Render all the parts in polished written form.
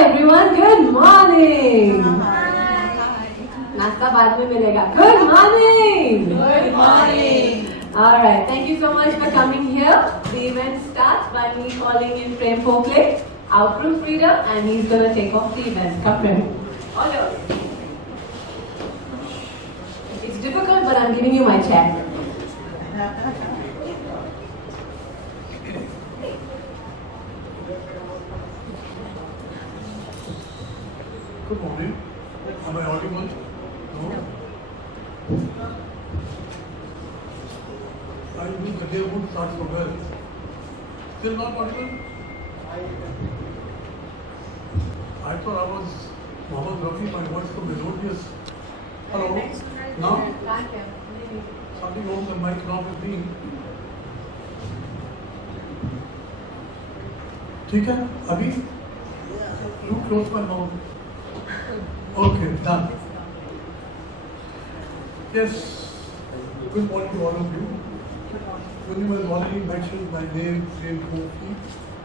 everyone, good morning. Nasta baad mein milega. Good morning. Good morning. All right, thank you so much for coming here. The event starts by me calling in Prem Kodnani, our proofreader, and he's going to take off the event. Come, Prem. All yours. It's difficult, but I'm giving you my check. Good morning. Am I audible? No? I knew the day would start so well. Still not audible? I thought I was Mohammed Rafi, my voice so melodious. Hello? Now? Something wrong with the mic now with me. ठीक है? अभी? You close my mouth. Okay, done. Yes, good morning to all of you. Purnima has already mentioned my name, Prem Kodnani,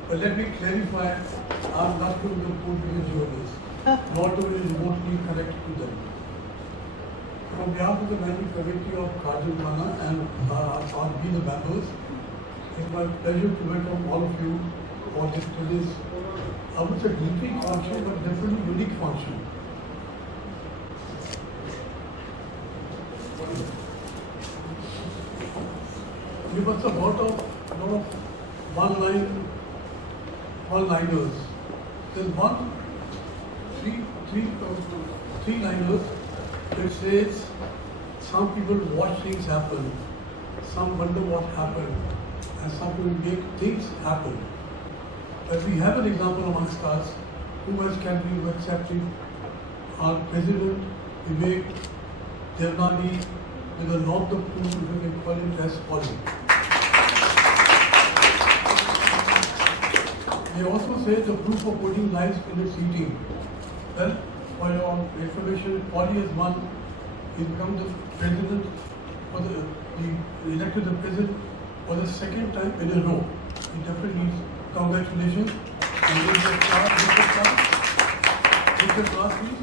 but let me clarify, I'm not going to put the journalists, nor to be remotely connected to them. On behalf of the managing committee of Gymkhana and our being the members, it's my pleasure to welcome all of you for this, I would say deeply function, but definitely unique function. We must have lot of one-liners. There's three liners which says some people watch things happen, some wonder what happened, and some people make things happen. But we have an example amongst us who has kindly accepted our President Vivek, Devnani, with a lot of proof, we can call it as Popli. They also say the proof of voting lies in its eating. Well, for your information, Popli has won, he become the president, he elected the president for the second time in a row. He definitely needs congratulations. And with the class, please.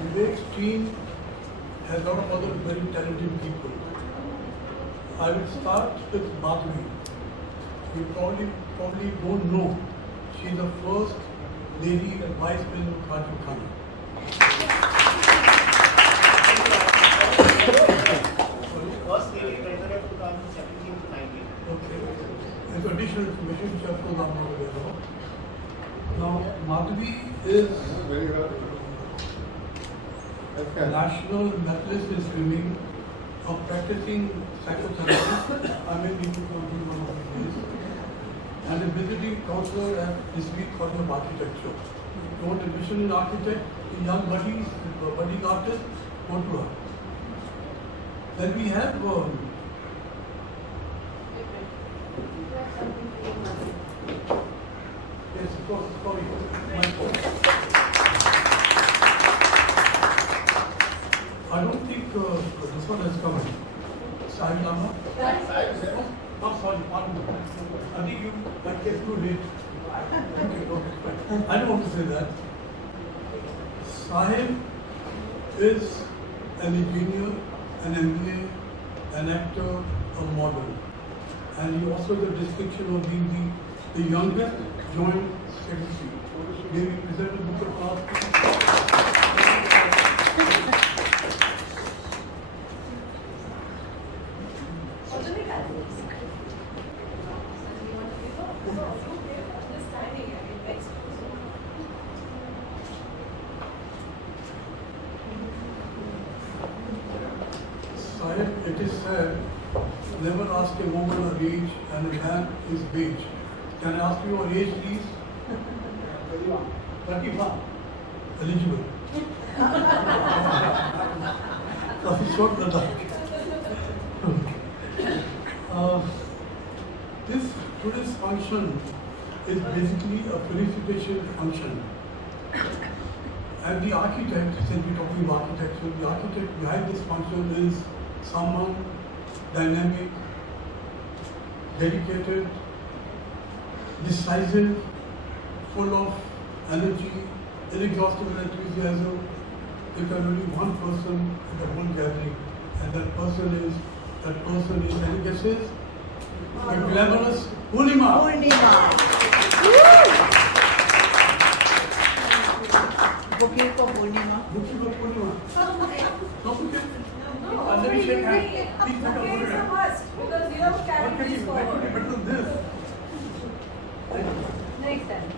Vivek's team has a lot of other very talented people. I will start with Madhavi. You probably don't know. She's the first lady and vice president of Gymkhana. First lady president of 2017 to 19. Okay. There's additional information which of course I'm not aware of. Now, Madhavi is a national methodist in swimming, of practicing psychotherapy. I may need to come to one of these days. And a visiting counselor at this week for the architecture. You want admission in architect, in young buddies, budding artists, go to her. Then we have yes, of course, sorry, my fault. I don't think this one has come. Saheb Lamba? Oh, sorry, pardon me. I think you might get too late. Okay, I don't want to say that. Saheb is an engineer, an MBA, an actor, a model. And he also has the distinction of being the youngest joint secretary. May we present the book of class? Saheb, it is said, never ask a woman her age and a man his age. Can I ask you your age, please? 31. Eligible. काफी short Ladakh. Today's function is basically a felicitation function. And the architect, since we're talking about architecture, the architect behind this function is someone dynamic, dedicated, decisive, full of energy, inexhaustible enthusiasm. There can only one person in the whole gathering, and that person is, any guesses? The glamorous Purnima. Bouquet for Purnima. Bouquet for Purnima. No bouquet? No, Let me shake hands. Please put a okay, it's a photo. must because you have carried this What forward. could be better than this? Next time.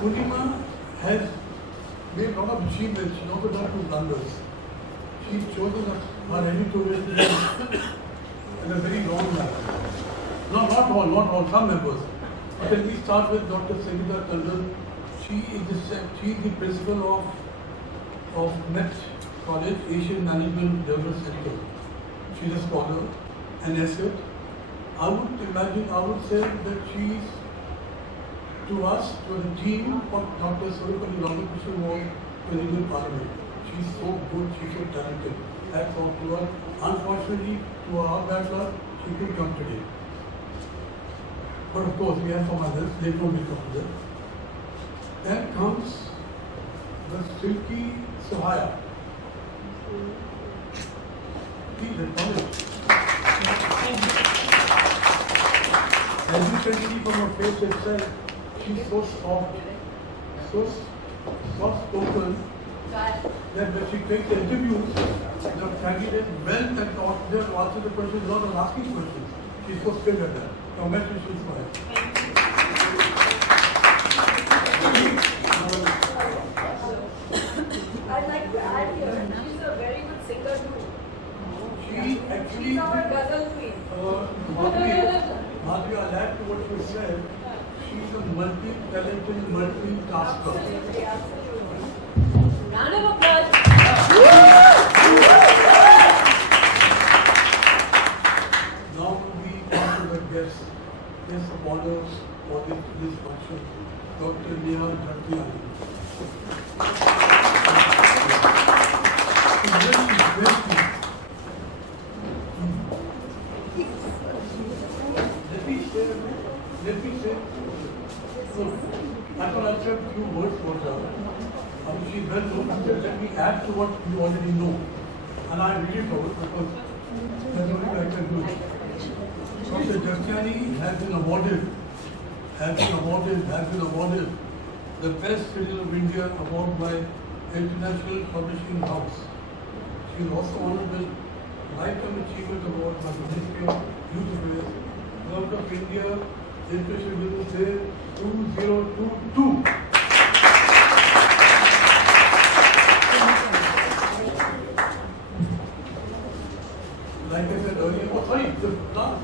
Purnima has made a lot of achievements. She also done 2 blunders. She's chosen her editorial in a very long line. No, not all, some members. But let me start with Dr. Secy. She is the principal of MET College, Asian Management Development Center. She's a scholar, an asset. I would say that she is, to us, to the team, what Dr. Sohaya was in Indian Parliament. She's so good, she's so talented. Hats off to her. Unfortunately, to our bad luck, she couldn't come today. But of course, we have some others, later on we'll come to them. Then comes the silky Sohaya. Please acknowledge. As you can see from her face itself, she's so soft, so soft-spoken, that when she takes the interviews, the candidate well and confident to answer the questions, not on asking questions. She's so skilled at that. Congratulations for her. I'd like to add here, she's a very good singer too. She actually, She's our ghazal queen. Madhavi, I'll add to what you said. She's a multi-talented, multi-tasker. Absolutely. Round of applause. Now we come to the guest of honor for this function, Dr. Lajwanti Lakhiani. Let me say, I can answer a few words for her. She's well known. Let me add to what you already know. And I really know it because that's the only way I can do it. Dr. Lakhiani has been awarded the Best Citizen of India award by International Publishing House. She is also honored with Lifetime Achievement Award by the Ministry of Youth Affairs, Government of India, International Business Day 2022. Like I said earlier, the last.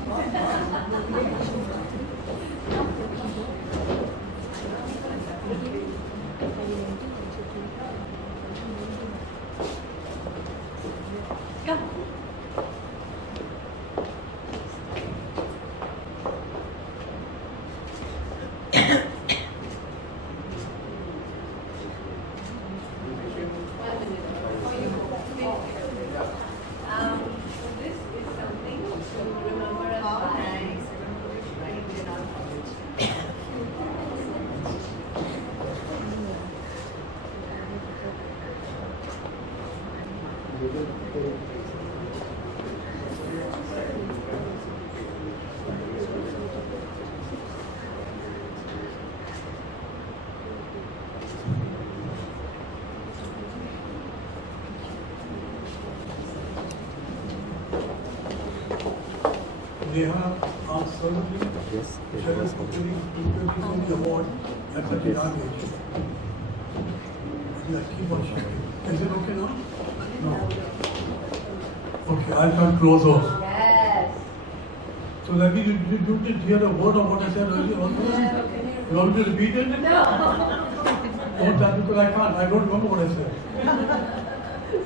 They have solemnly the award at such a young age. Keep on shaking. Is it okay now? No. Okay, I'll come closer. Yes. So let me, you did hear a word of what I said earlier also? Yeah, You want me to repeat it? No. Don't tell because I can't. I don't remember what I said.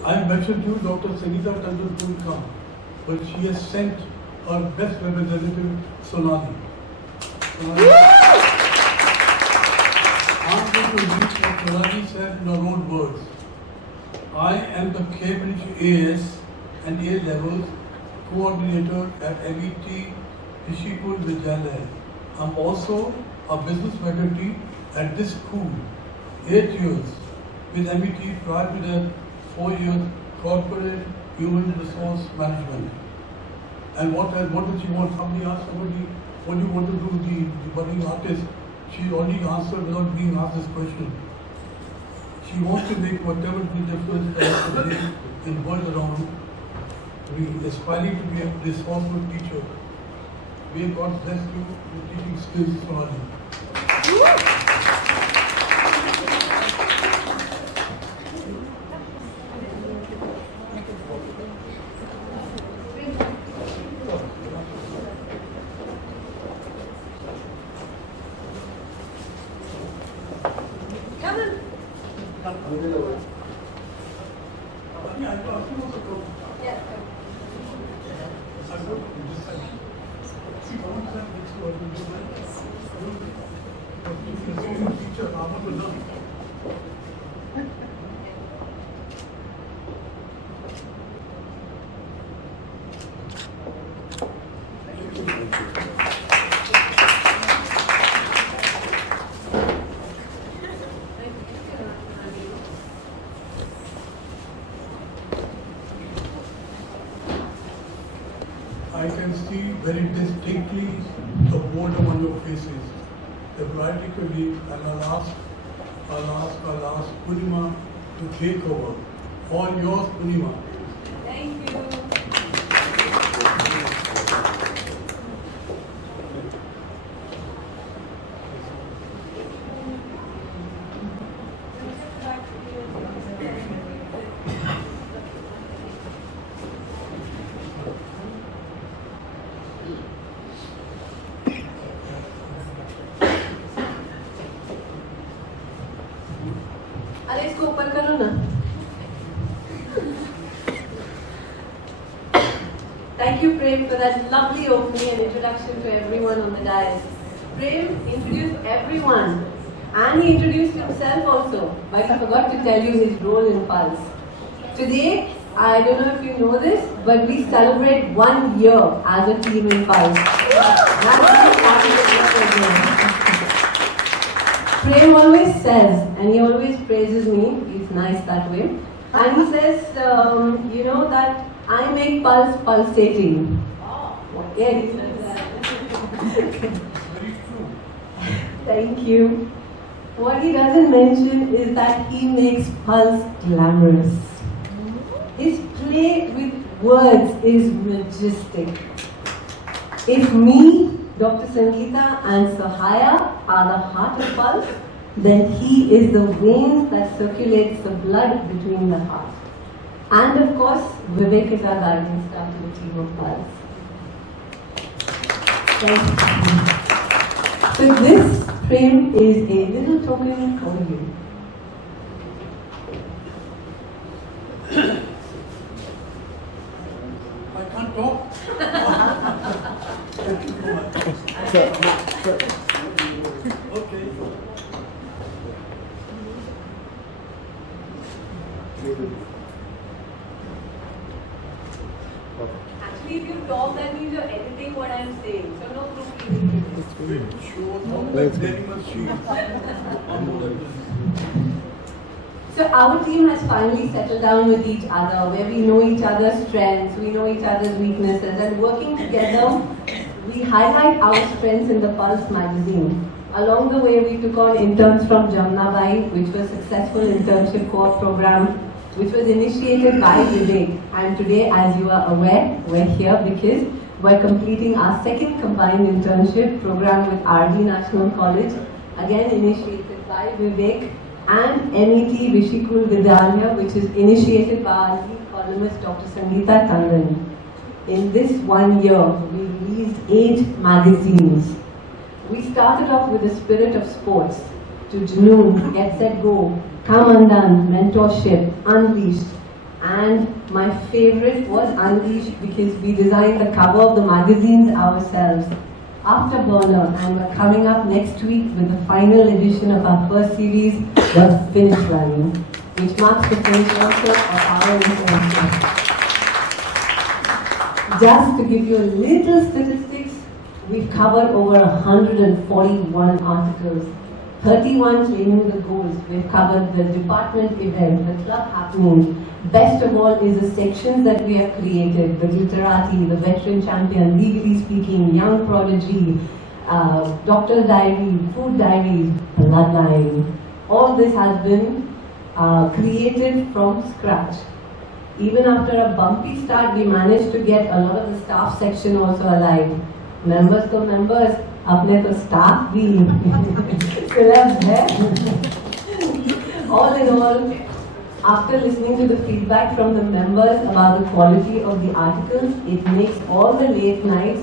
I mentioned to you Dr. Sangeeta Tandon couldn't come, but she has sent her best representative, Sonali. I'm going to read what Sonali said in her own words. I am the Cambridge AS and A levels coordinator at MET Rishikul Vidyalaya. I'm also a business faculty at this school. 8 years with MET prior to that 4 years corporate human resource management. And what did she want? Somebody asked somebody, what do you want to do with the budding artist? She only answered without being asked this question. She wants to make whatever the difference that has to make in world around. We aspiring to be a responsible teacher. May God bless you with teaching skills for others. I can see very distinctly the boredom on your faces, the brighty colleague, and I'll ask Purnima to take over. All yours, Purnima. Thank you. अरे इसको ऊपर करो ना. Thank you, Prem, for that lovely opening and introduction to everyone on the dais. Prem introduced everyone, and he introduced himself also, but I forgot to tell you his role in Pulse. Today, I don't know if you know this, but we celebrate 1 year as a team in Pulse. That's really happy to be here. Prem always says, and he always praises me, he's nice that way, and he says, that I make Pulse pulsating. Oh. Yeah, he says that. Very true. Thank you. What he doesn't mention is that he makes Pulse glamorous. His play with words is majestic. If me, Dr. Sangeeta and Sohaya are the heart of Pulse, then he is the veins that circulates the blood between the heart. And of course, Vivek is our guiding star to the team of Pulse. Thank you. So this frame is a little token for you. I can't talk. Thank you so much. Okay. Actually, if you talk, that means you're editing what I'm saying. So no proofreading. So our team has finally settled down with each other, where we know each other's strengths, we know each other's weaknesses, and working together, we highlight our strengths in the Pulse magazine. Along the way, we took on interns from Jamnabai, which was a successful internship core program, which was initiated by Vivek. And today, as you are aware, we're here because we're completing our second combined internship program with RD National College, again initiated by Vivek, and MET Rishikul Vidyalaya, which is initiated by our lead columnist Dr. Sangeeta Tandon. In this 1 year, we released 8 magazines. We started off with the spirit of sports, to Junoon, Get Set Go, Come Undone, Mentorship, Unleashed. And my favorite was Unleashed because we designed the cover of the magazines ourselves. Afterburner, and we're coming up next week with the final edition of our first series, The Finish Line, which marks the finish also of our internship. Just to give you a little statistics, we've covered over 141 articles, 31 training the goals. We've covered the department event, the club happening. Best of all is the sections that we have created, the glitterati, the veteran champion, legally speaking, young prodigy, doctor's diary, food diaries, bloodline. All this has been created from scratch. Even after a bumpy start, we managed to get a lot of the staff section also alive. Members to members, अपने तो staff भी celebs है. All in all, after listening to the feedback from the members about the quality of the articles, it makes all the late nights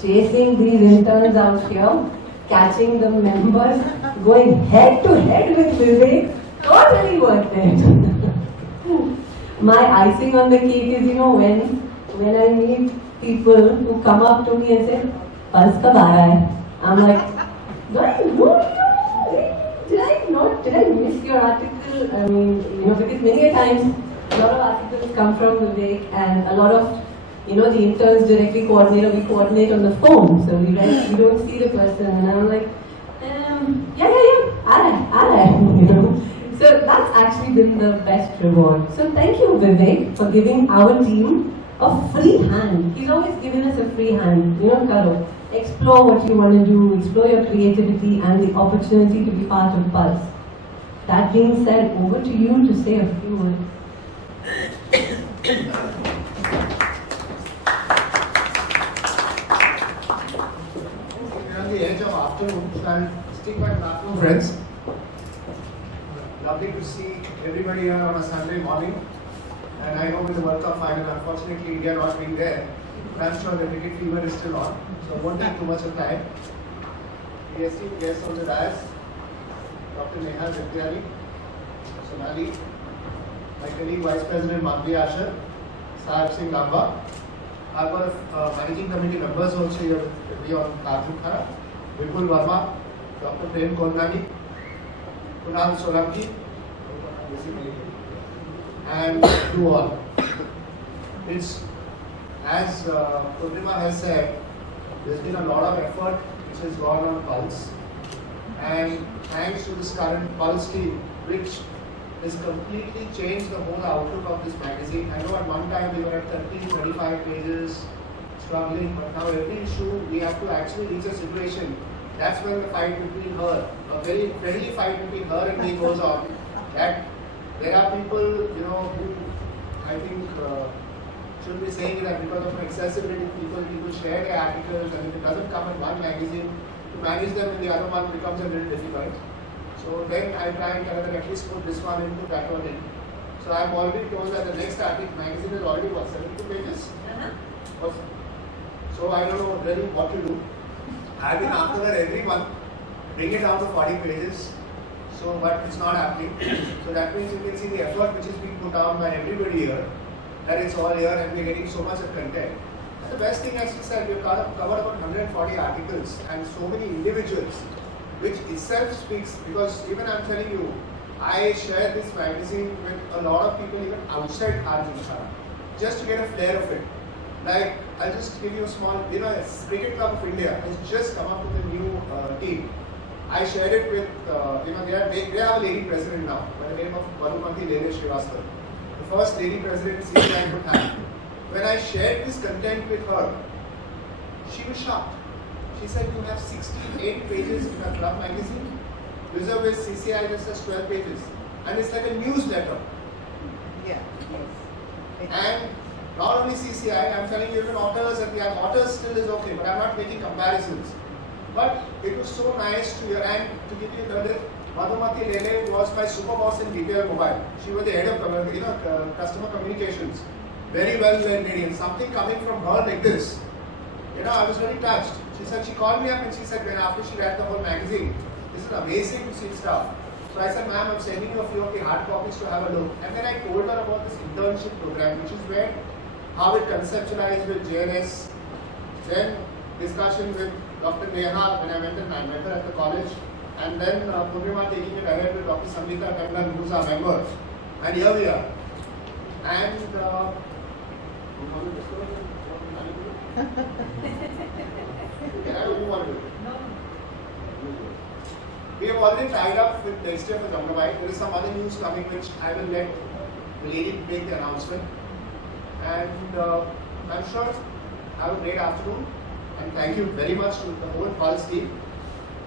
chasing these interns out here, catching the members, going head to head with Vivek, totally worth it. My icing on the cake is, when I meet people who come up to me and say, "Pulse kab aa raha hai?" I'm like, "Do I know you? Did I miss your article?" I mean, because many a times a lot of articles come from Vivek, and a lot of, the interns directly coordinate, or we coordinate on the phone, so we don't see the person, and I'm like, aa raha hai, So that's actually been the best reward. So thank you, Vivek, for giving our team a free hand. He's always given us a free hand. Karo, explore what you want to do, explore your creativity and the opportunity to be part of Pulse. That being said, over to you to say a few words. We're on the edge of afternoon, so I'll stick my afternoon friends. Lovely to see everybody here on a Sunday morning. And I know with the World Cup final, unfortunately, India not being there, but I'm sure the cricket fever is still on, so I won't take too much of time. The esteemed guests on the dais, Dr. Neha Zatyari, Sonali, my colleague Vice President Madhavi Asher, Saheb Lamba. I've got managing committee members also here with me on Gymkhana, Vipul Verma, Dr. Prem Kodnani, Kunal Solanki, and you all. It's, as Purnima has said, there's been a lot of effort which has gone on Pulse. And thanks to this current Pulse team, which has completely changed the whole outlook of this magazine. I know at one time we were at 30, 35 pages, struggling, but now every issue we have to actually reach a situation. That's when the fight between her, a very friendly fight between her and me goes on. That there are people, who I think should be saying that because of accessibility, people share their articles, and if it doesn't come in one magazine, to manage them in the other one becomes a little difficult. So then I try and tell them at least put this one into that one in. So I'm already told that the next article magazine is already 72 pages. So I don't know really what to do. I've been after that every month, bring it down to 40 pages. So, but it's not happening. So that means you can see the effort which is being put down by everybody here, that it's all here and we're getting so much of content. And the best thing, as you said, we've covered about 140 articles and so many individuals, which itself speaks, because even I'm telling you, I share this magazine with a lot of people even outside Gymkhana, just to get a flair of it. Like, I'll just give you a small, Cricket Club of India has just come up with a new team. I shared it with, they have a lady president now, by the name of Lajwanti Lakhiani, the first lady president Secy I could have. When I shared this content with her, she was shocked. She said, "You have 68 pages in a club magazine. Reserve with CCI just has 12 pages. And it's like a newsletter." Yeah. And not only CCI, I'm telling you, even authors, and authors still is okay, but I'm not making comparisons. But it was so nice to hear, and to give you the Madhavi Lele was my super boss in Detail Mobile. She was the head of customer communications. Very well lady, and something coming from her like this, I was very touched. She said, she called me up and she said, when after she read the whole magazine, This is amazing to see stuff. So I said, ma'am, I'm sending you a few of the hard copies to have a look. And then I told her about this internship program, which is where how it conceptualized with JNS, then discussion with Dr. Neha when I met her at the college, and then Purnima taking it ahead with Dr. Sangeeta Tandon, who's our member. And here we are. And we have already tied up with next year for Jamnabai. There is some other news coming which I will let the lady make the announcement. And I'm sure have a great afternoon. And thank you very much to the whole Pulse team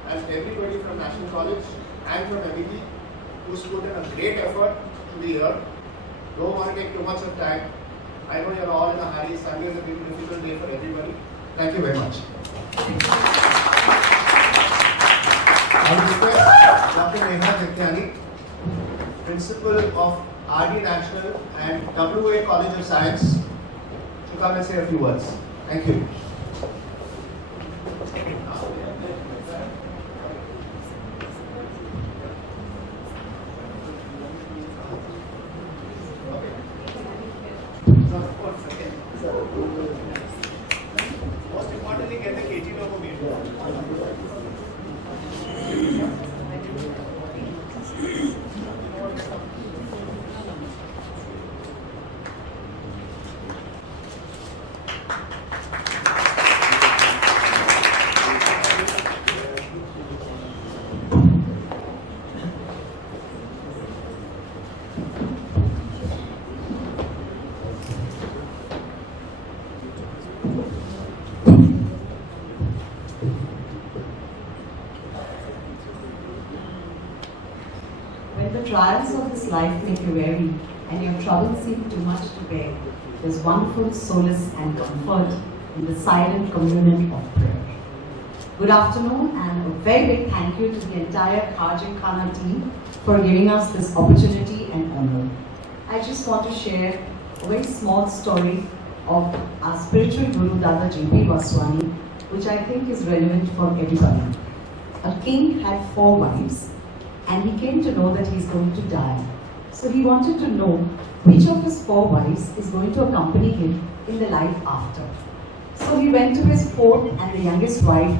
and everybody from National College and from MET who's put in a great effort to be here. Don't want to take too much of time. I know you're all in a hurry. Sunday is a big difficult day for everybody. Thank you very much. I request Dr. Lakhiani, Principal of R D National and WA College of Science, to come and say a few words. Thank you. Most importantly, get the KG logo made. When the trials of this life make you weary and your troubles seem too much to bear, there's wonderful solace and comfort in the silent communion of prayer. Good afternoon and a very big thank you to the entire Khar Gymkhana team for giving us this opportunity and honor. I just want to share a very small story of our spiritual Guru Dada J.P. Vaswani, which I think is relevant for everybody. A king had 4 wives, and he came to know that he's going to die. So he wanted to know which of his 4 wives is going to accompany him in the life after. So he went to his 4th and the youngest wife,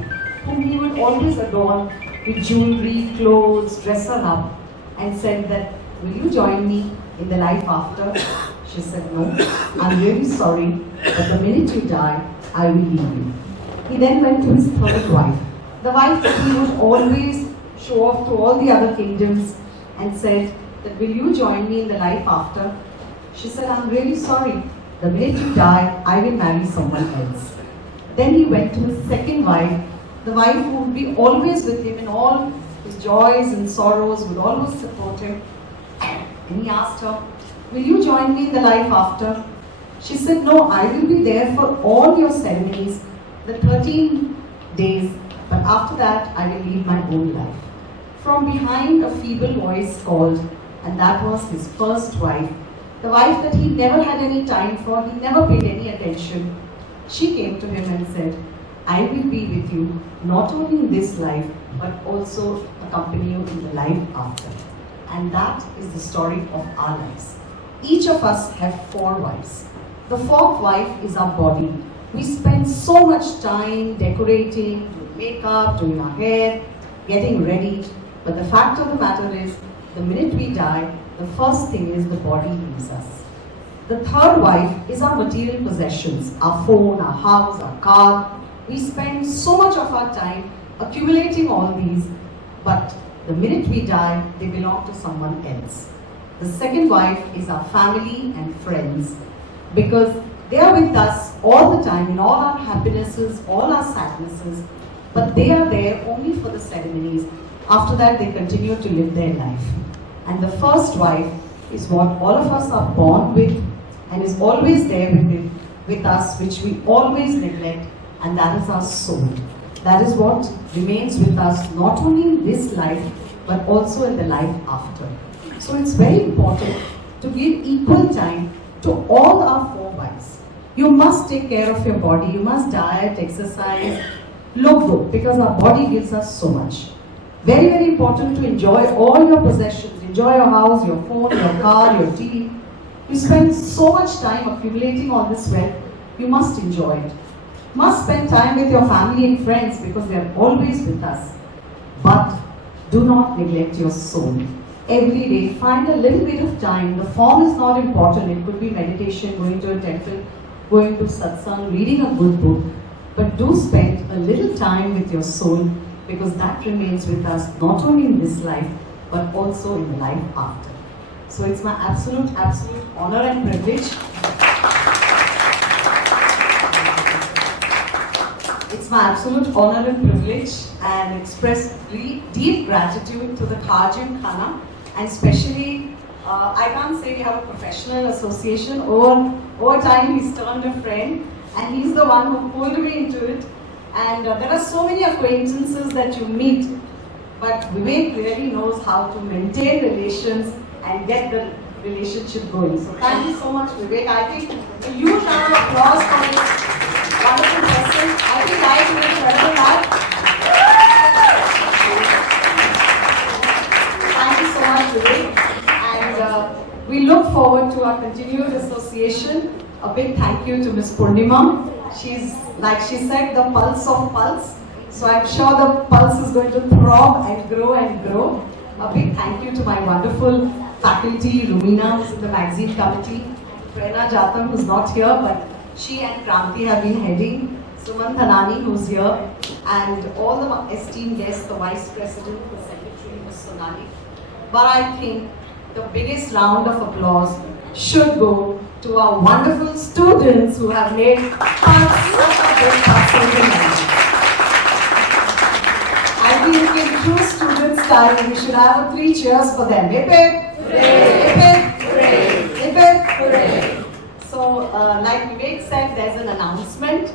whom he would always adorn with jewelry, clothes, dress her up, and said that, will you join me in the life after? She said, no, I'm really sorry, but the minute you die, I will leave you. He then went to his 3rd wife, the wife that he would always show off to all the other kingdoms, and said that, will you join me in the life after? She said, I'm really sorry, the minute you die, I will marry someone else. Then he went to his 2nd wife, the wife who would be always with him in all his joys and sorrows, would always support him. And he asked her, will you join me in the life after? She said, no, I will be there for all your ceremonies, the 13 days, but after that, I will lead my own life. From behind, a feeble voice called, and that was his 1st wife, the wife that he never had any time for, he never paid any attention. She came to him and said, I will be with you, not only in this life, but also accompany you in the life after. And that is the story of our lives. Each of us have 4 wives. The 4th wife is our body. We spend so much time decorating, doing makeup, doing our hair, getting ready. But the fact of the matter is, the minute we die, the first thing is the body leaves us. The 3rd wife is our material possessions, our phone, our house, our car. We spend so much of our time accumulating all these, but the minute we die, they belong to someone else. The 2nd wife is our family and friends, because they are with us all the time in all our happinesses, all our sadnesses, but they are there only for the ceremonies. After that, they continue to live their life. And the 1st wife is what all of us are born with and is always there with us, which we always neglect, and that is our soul. That is what remains with us not only in this life, but also in the life after. So it's very important to give equal time to all our 4 wives. You must take care of your body, you must diet, exercise, look good, because our body gives us so much. Very, very important to enjoy all your possessions. Enjoy your house, your phone, your car, your TV. You spend so much time accumulating all this wealth. You must enjoy it. Must spend time with your family and friends because they are always with us. But do not neglect your soul. Every day, find a little bit of time. The form is not important. It could be meditation, going to a temple, going to satsang, reading a good book. But do spend a little time with your soul because that remains with us not only in this life but also in the life after. So it's my absolute honor and privilege. It's my absolute honor and privilege and express deep gratitude to the Khar Gymkhana, and especially, I can't say we have a professional association. Over time he's turned a friend and he's the one who pulled me into it. And there are so many acquaintances that you meet, but Vivek really knows how to maintain relations and get the relationship going. So thank you so much, Vivek. I think a huge round of applause for this wonderful person. I think I did it better than that. Thank you so much, Vivek. And we look forward to our continued association. A big thank you to Ms. Purnima. She's, like she said, the pulse of pulse. So I'm sure the pulse is going to throb and grow and grow. A big thank you to my wonderful faculty, Rumina, who's in the magazine committee, Prerna Jatam, who's not here, but she and Kranti have been heading, Suman Thanani, who's here, and all the esteemed guests, the Vice President, the Secretary, Ms. Sonali. But I think the biggest round of applause should go to our wonderful students who have made such a great possible tonight. I think in true student style, we should have 3 cheers for them. Hip hip! Hip hip! Hip hip! So, like Vivek said, there's an announcement.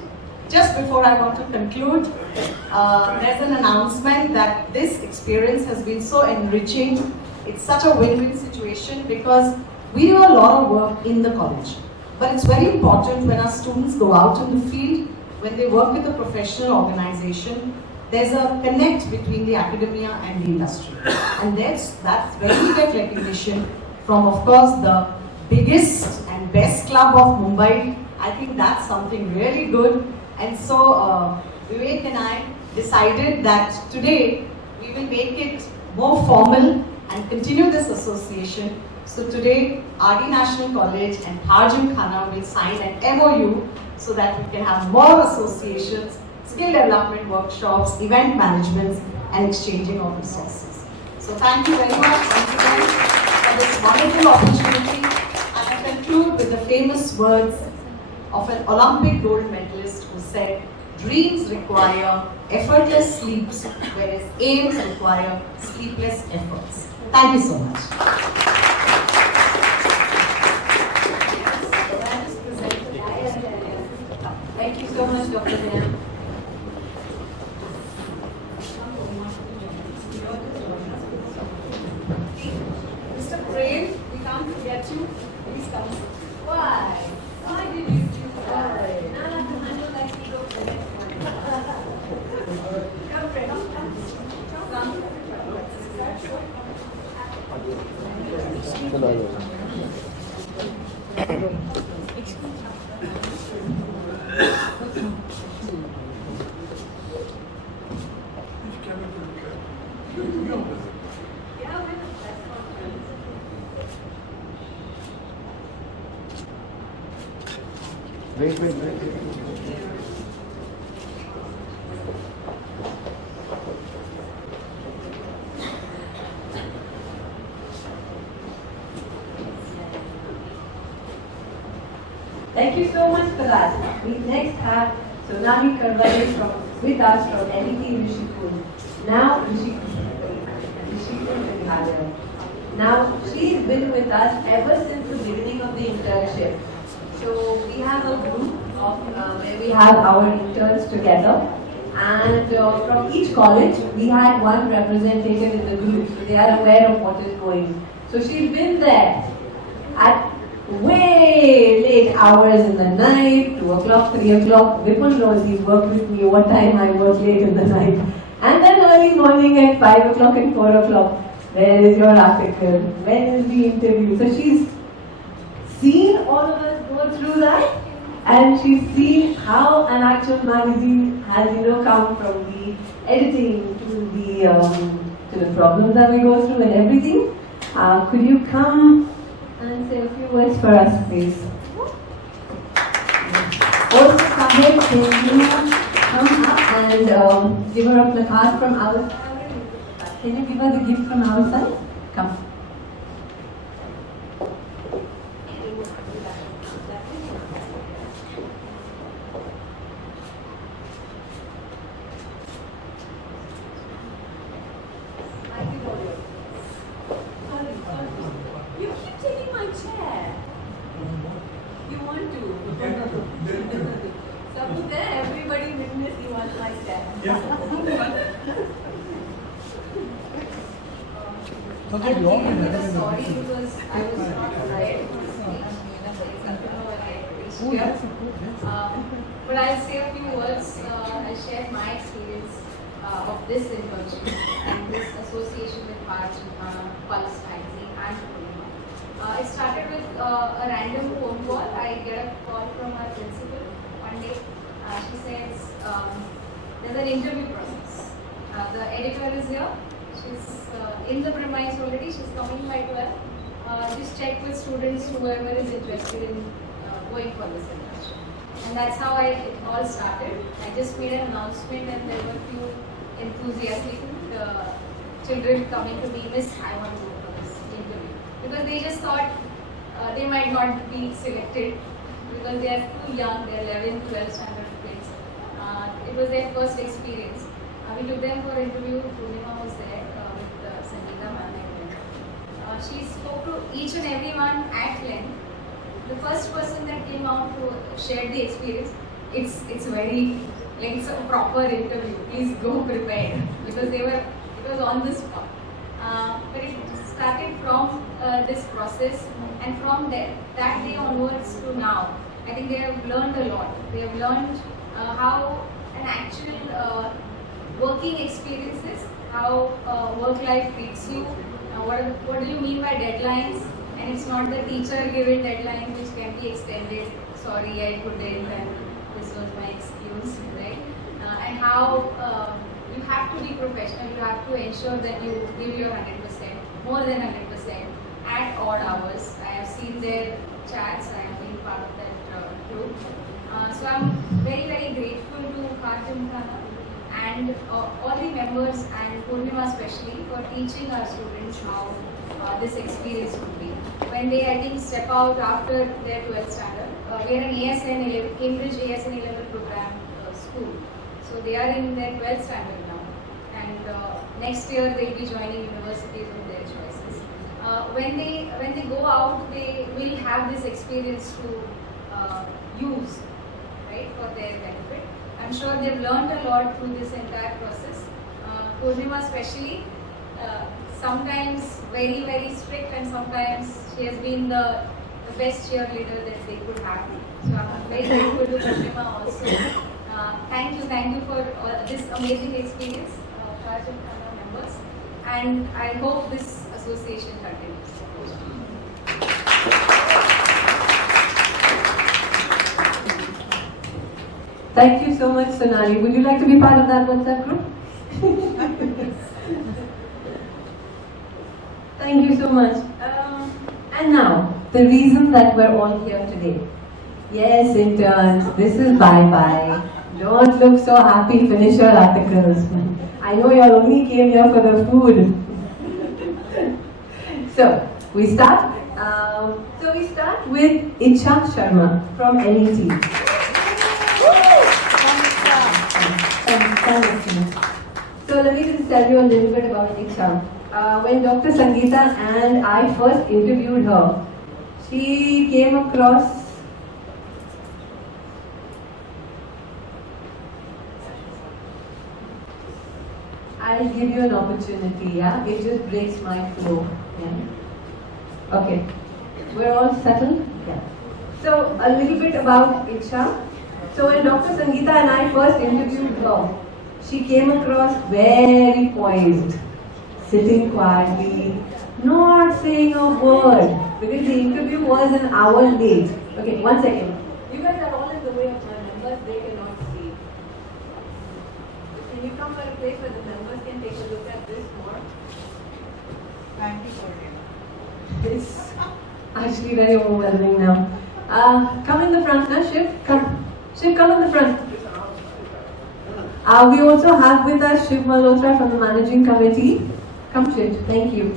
Just before I want to conclude, there's an announcement that this experience has been so enriching. It's such a win-win situation because we do a lot of work in the college. But it's very important when our students go out in the field, when they work with a professional organization, there's a connect between the academia and the industry. And that's when we get recognition from, of course, the biggest and best club of Mumbai. I think that's something really good. And so Vivek and I decided that today we will make it more formal and continue this association. So today, RD National College and Khar Gymkhana will sign an MOU so that we can have more associations, skill development workshops, event management, and exchanging of resources. So thank you very much once again for this wonderful opportunity. And I conclude with the famous words of an Olympic gold medalist who said, "Dreams require effortless sleeps, whereas aims require sleepless efforts." Thank you so much. Thank you so much, Dr. Vinay. Mr. Prem, we can't forget you. Please come. Why? Why did you do that? Now I have to handle like you go for the next one. Come, Prem. Come. Wait. Thank you so much for that. We next have Sonali with us from NET Rishikul. Now Rishikul Vidyalaya. Now she's been with us ever since the beginning of the internship. So we have a group of where we have our interns together, and from each college we had one representative in the group, so they are aware of what is going. So she's been there at way late hours in the night, 2 o'clock, 3 o'clock. Vipul knows, he's worked with me what time I work late in the night. And then early morning at 5 o'clock and 4 o'clock. Where is your article? When is the interview? So she's seen all of us go through that, and she's seen how an actual magazine has, come from the editing to the problems that we go through and everything. Could you come and say a few words for us, please? Also, Saheb, can you come up and give her a placard from our side? Can you give her the gift from our side? Come. You keep taking my chair. You want to? So there, everybody witness you want my chair. Nothing wrong in I'm having sorry because I was not prepared for the speech. But I'll say a few words. I'll share my experience of this internship and this association with Archi Bhalla, Pulse magazine and Purnima. It started with a random phone call. I get a call from our principal one day. She says, there's an interview process. The editor is here. She's in the premise already. She's coming by 12. Just check with students, whoever is interested in going for this internship. And that's how it all started. I just made an announcement and there were a few enthusiastic children coming to me, Miss, I want to go for this interview. Because they just thought they might not be selected because they are too young, they are 11, 12 standard kids. It was their first experience. We took them for interview. Purnima was there with Sangeeta ma'am. She spoke to each and every one at length. The first person that came out to share the experience, it's very like it's a proper interview. Please go prepared because it was on the spot. But it started from this process, and from that day onwards to now, I think they have learned a lot. They have learned how an actual working experiences, how work life treats you, what do you mean by deadlines, and it's not the teacher given deadline which can be extended, sorry I couldn't and this was my excuse, right? And how you have to be professional, you have to ensure that you give your 100%, more than 100% at odd hours. I have seen their chats, I have been part of that group. So I'm very, very grateful to Gymkhana and all the members and Purnima especially for teaching our students how this experience would be. When they, I think, step out after their 12th standard, we are an ASN 11, Cambridge ASN 11 program school. So they are in their 12th standard now. And next year they will be joining universities of their choices. When they go out, they will have this experience to use, right, for their benefit. I'm sure they've learned a lot through this entire process. Purnima especially, sometimes very, very strict, and sometimes she has been the best cheerleader that they could have. So I'm very grateful to Purnima also. Thank you for this amazing experience, Gymkhana members, and I hope this association continues. Thank you so much, Sonali. Would you like to be part of that WhatsApp group? Thank you so much. And now, the reason that we're all here today. Yes, interns, this is bye-bye. Don't look so happy, finish your articles. I know you all only came here for the food. So, we start. We start with Ichcha Sharma from NET. So let me just tell you a little bit about Ichcha. When Dr. Sangeeta and I first interviewed her, she came across I'll give you an opportunity, yeah? It just breaks my flow. Yeah? Okay. We're all settled? Yeah. So a little bit about Ichcha. So when Dr. Sangeeta and I first interviewed her, She came across very poised, sitting quietly, not saying a word, because the interview was an hour late. Okay, 1 second. You guys are all in the way of my members, they cannot see. Can you come for a place where the members can take a look at this more? Thank you for it. It's actually very overwhelming now. Come in the front now, Shiv. Come. Shiv, come in the front. We also have with us Shiv Malhotra from the managing committee. Come, Shiv. Thank you.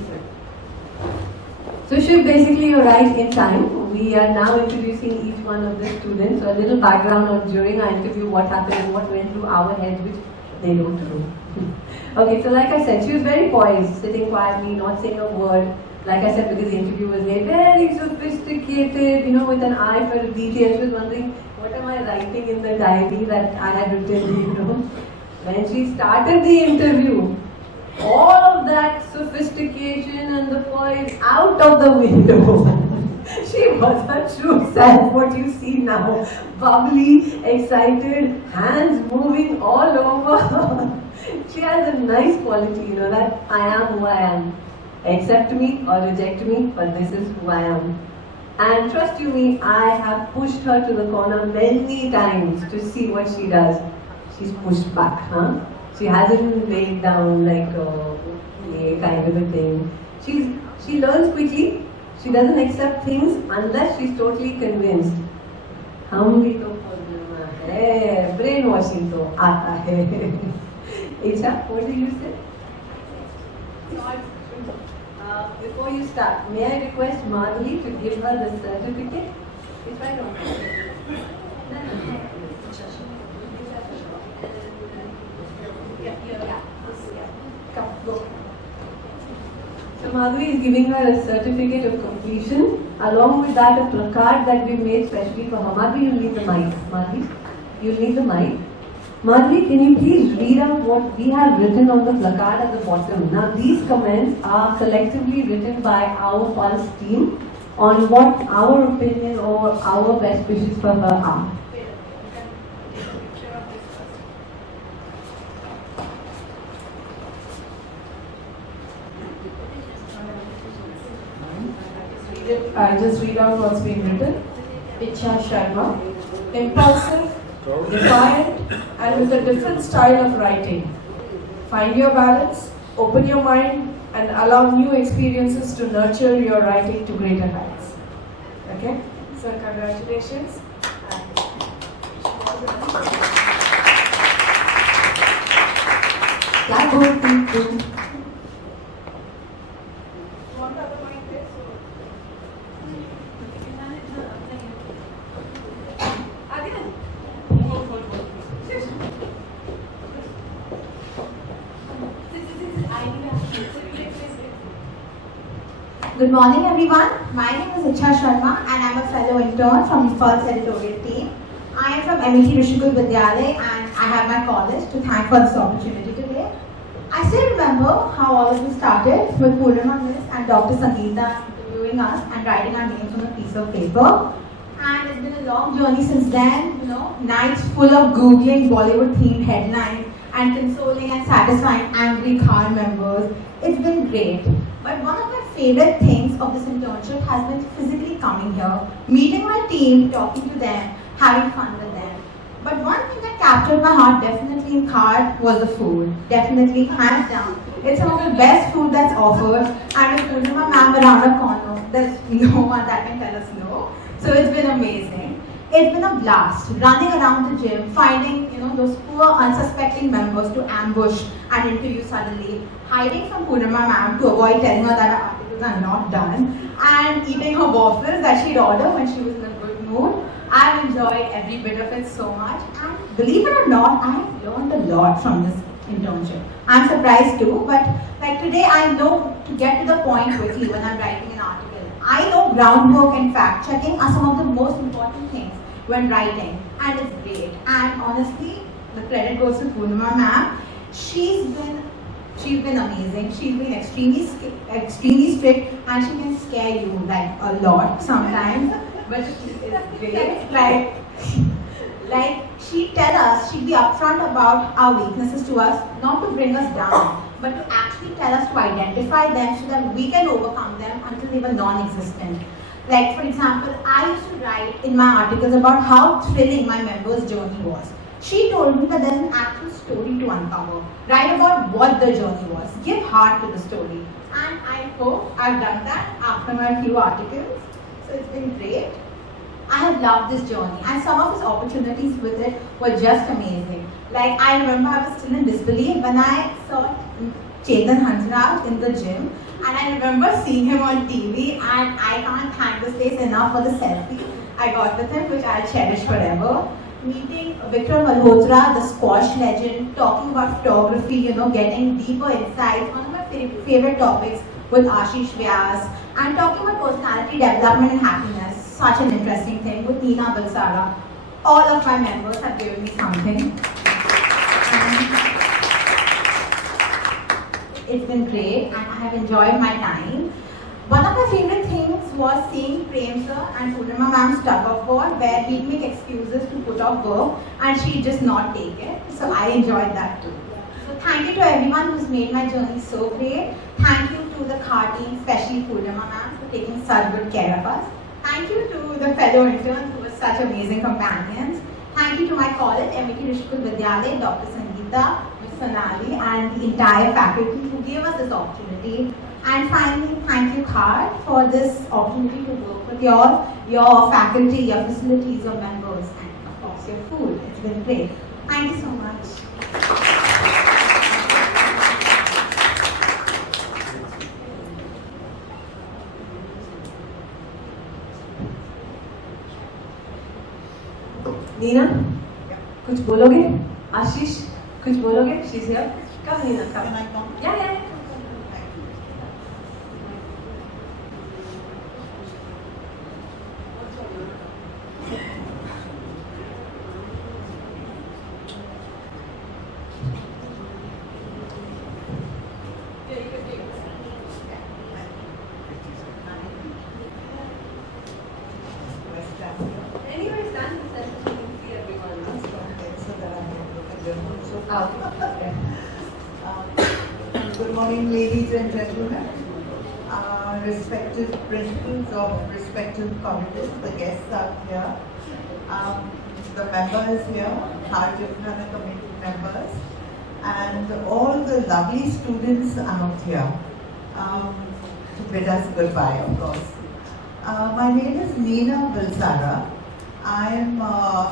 So Shiv, basically you're right in time. We are now introducing each one of the students. So a little background on during our interview, what happened and what went through our heads, which they don't know. Okay, so like I said, she was very poised, sitting quietly, not saying a word. Like I said, because the interview was late, very sophisticated, with an eye for detail. She was wondering, what am I writing in the diary that I had written, When she started the interview, all of that sophistication and the poise out of the window. She was her true self, what you see now. Bubbly, excited, hands moving all over. She has a nice quality, that I am who I am. Accept me or reject me, but this is who I am. And trust you me, I have pushed her to the corner many times to see what she does. She's pushed back, huh? She hasn't laid down like a kind of a thing. She learns quickly. She doesn't accept things unless she's totally convinced. हम भी तो Purnima है, brainwashing तो आता है. Ichcha, what did you say? Before you start, may I request Madhavi to give her the certificate? It's right on. Come, go. So Madhavi is giving her a certificate of completion. Along with that, a placard that we made specially for her. Madhavi, you'll need the mic. Madhavi, you'll need the mic. Madhavi, can you please read out what we have written on the placard at the bottom? Now, these comments are collectively written by our Pulse team on what our opinion or our best wishes for her are. I just read out what's been written. Ichcha Sharma, impulsive, defiant, and with a different style of writing. Find your balance, open your mind, and allow new experiences to nurture your writing to greater heights. Okay? So, congratulations. Blackboard people. Good morning everyone, my name is Ichcha Sharma and I am a fellow intern from the Pulse editorial team. I am from MET Rishikul Vidyalaya and I have my college to thank for this opportunity today. I still remember how all of this started with Purnima and Dr. Sangeeta interviewing us and writing our names on a piece of paper. And it's been a long journey since then, nights full of Googling Bollywood themed headlines and consoling and satisfying angry Khar members. It's been great. But one of my favorite things of this internship has been physically coming here, meeting my team, talking to them, having fun with them. But one thing that captured my heart definitely in Khar was the food. Definitely, hands down. It's some of the best food that's offered, and with Purnima ma'am around the corner, there's no one that can tell us no. So it's been amazing. It's been a blast, running around the gym, finding those poor unsuspecting members to ambush and interview suddenly, hiding from Purnima ma'am to avoid telling her that her articles are not done, and eating her waffles that she'd order when she was in a good mood. I've enjoyed every bit of it so much, and believe it or not, I've learned a lot from this internship. I'm surprised too, but like today I know to get to the point quickly when I'm writing an article. I know groundwork and fact checking are some of the most important things when writing, and it's great. And honestly, the credit goes to Purnima ma'am. She's been amazing. She's been extremely strict, and she can scare you like a lot sometimes. But she is great. Like, she'd tell us, she'd be upfront about our weaknesses to us, not to bring us down, but to actually tell us to identify them so that we can overcome them until they were non-existent. Like, for example, I used to write in my articles about how thrilling my members' journey was. She told me that there's an actual story to uncover. Write about what the journey was. Give heart to the story. And I hope I've done that after my few articles. So it's been great. I have loved this journey, and some of his opportunities with it were just amazing. Like, I remember I was still in disbelief when I saw Chetan Hansraj in the gym, and I remember seeing him on TV, and I can't thank this place enough for the selfie I got with him, which I'll cherish forever. Meeting Vipul Verma, the squash legend, talking about photography, getting deeper insights, one of my favorite topics with Aashish Vyas, and talking about personality development and happiness, such an interesting thing, with Neena Balsara. All of my members have given me something. It's been great, and I have enjoyed my time. One of my favorite things was seeing Prem sir and Purnima ma'am's tug of war, where he'd make excuses to put off work and she'd just not take it. So I enjoyed that too. So thank you to everyone who's made my journey so great. Thank you to the Khar team, especially Purnima ma'am, for taking such good care of us. Thank you to the fellow interns who were such amazing companions. Thank you to my college, MET Rishikul Vidyalaya, Dr. Sangeeta, Ms. Sonali, and the entire faculty who gave us this opportunity. And finally, thank you, Khar, for this opportunity to work with your faculty, your facilities, your members, and of course your food. It's been great. Thank you so much. Neena, कुछ बोलोगे? आशीष, कुछ बोलोगे? She's here. Come, Neena, come. Can I come? Yeah. Good morning, ladies and gentlemen, respective principals of respective colleges, the guests out here, the members here, Gymkhana committee members, and all the lovely students out here to bid us goodbye, of course. My name is Neena Balsara. I am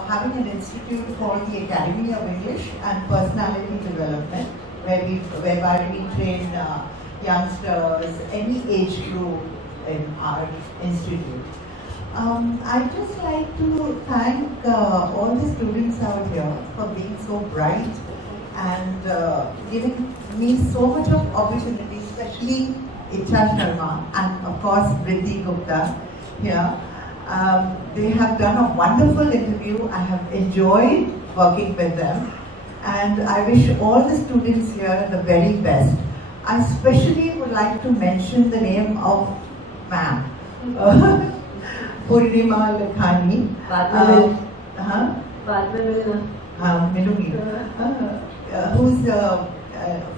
having an institute called the Academy of English and Personality Development, whereby we train youngsters, any age group in our institute. I'd just like to thank all the students out here for being so bright and giving me so much of opportunity, especially Ichcha Sharma and of course Riddhi Gupta here. They have done a wonderful interview. I have enjoyed working with them, and I wish all the students here the very best. I especially would like to mention the name of ma'am, Purnima Lakhiani, who's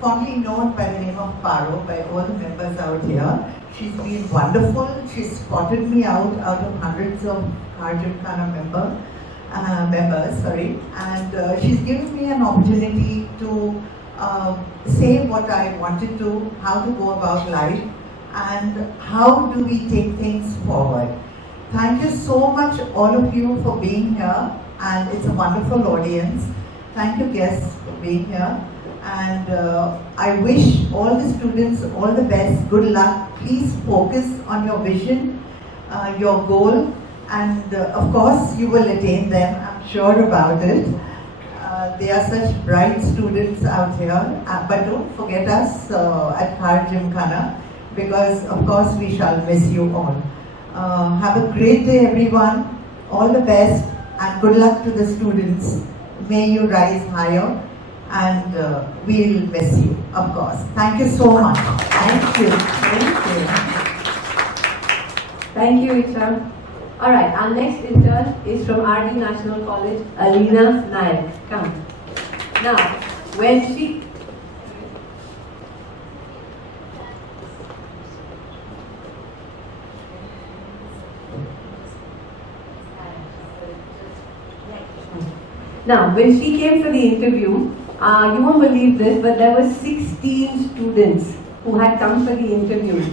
fondly known by the name of Paro by all the members out here. She's been wonderful. She's spotted me out of hundreds of Gymkhana members, and she's given me an opportunity to say what I wanted to, how to go about life, and how do we take things forward. Thank you so much, all of you, for being here, and it's a wonderful audience. Thank you, guests, for being here. And I wish all the students all the best, good luck. Please focus on your vision, your goal, and of course you will attain them, I'm sure about it. They are such bright students out here, but don't forget us at Khar Gymkhana, because of course we shall miss you all. Have a great day, everyone. All the best and good luck to the students. May you rise higher. And we'll miss you, of course. Thank you so much. Thank you. Thank you, Ichcha. Alright, our next intern is from RD National College, Alina Naik. Come. Now, when she... Now, when she came for the interview, you won't believe this, but there were 16 students who had come for the interview.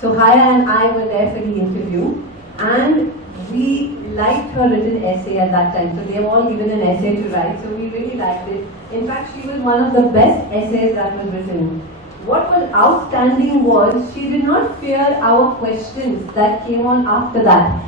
Sohaya and I were there for the interview, and we liked her written essay at that time. So they were all given an essay to write, so we really liked it. In fact, she was one of the best essays that was written. What was outstanding was she did not fear our questions that came on after that.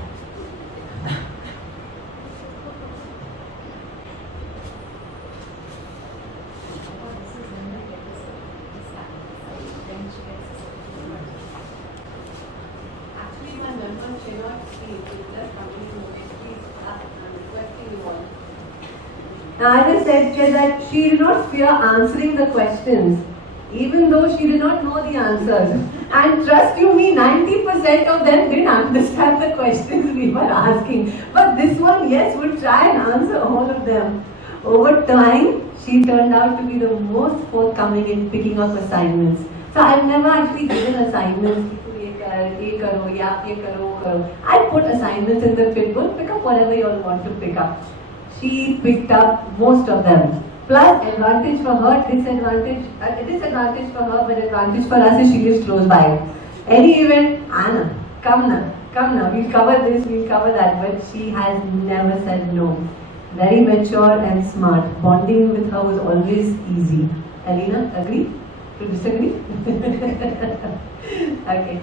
Now, as I said that she did not fear answering the questions, even though she did not know the answers. And trust you me, 90% of them didn't understand the questions we were asking. But this one, yes, would try and answer all of them. Over time, she turned out to be the most forthcoming in picking up assignments. So I've never actually given assignments. I put assignments in the fit book, pick up whatever you all want to pick up. She picked up most of them. Plus, advantage for her, disadvantage for her, but advantage for us is she lives close by. Any event, Anna, come now, we'll cover this, we'll cover that. But she has never said no. Very mature and smart. Bonding with her was always easy. Alina, agree? To disagree? Okay.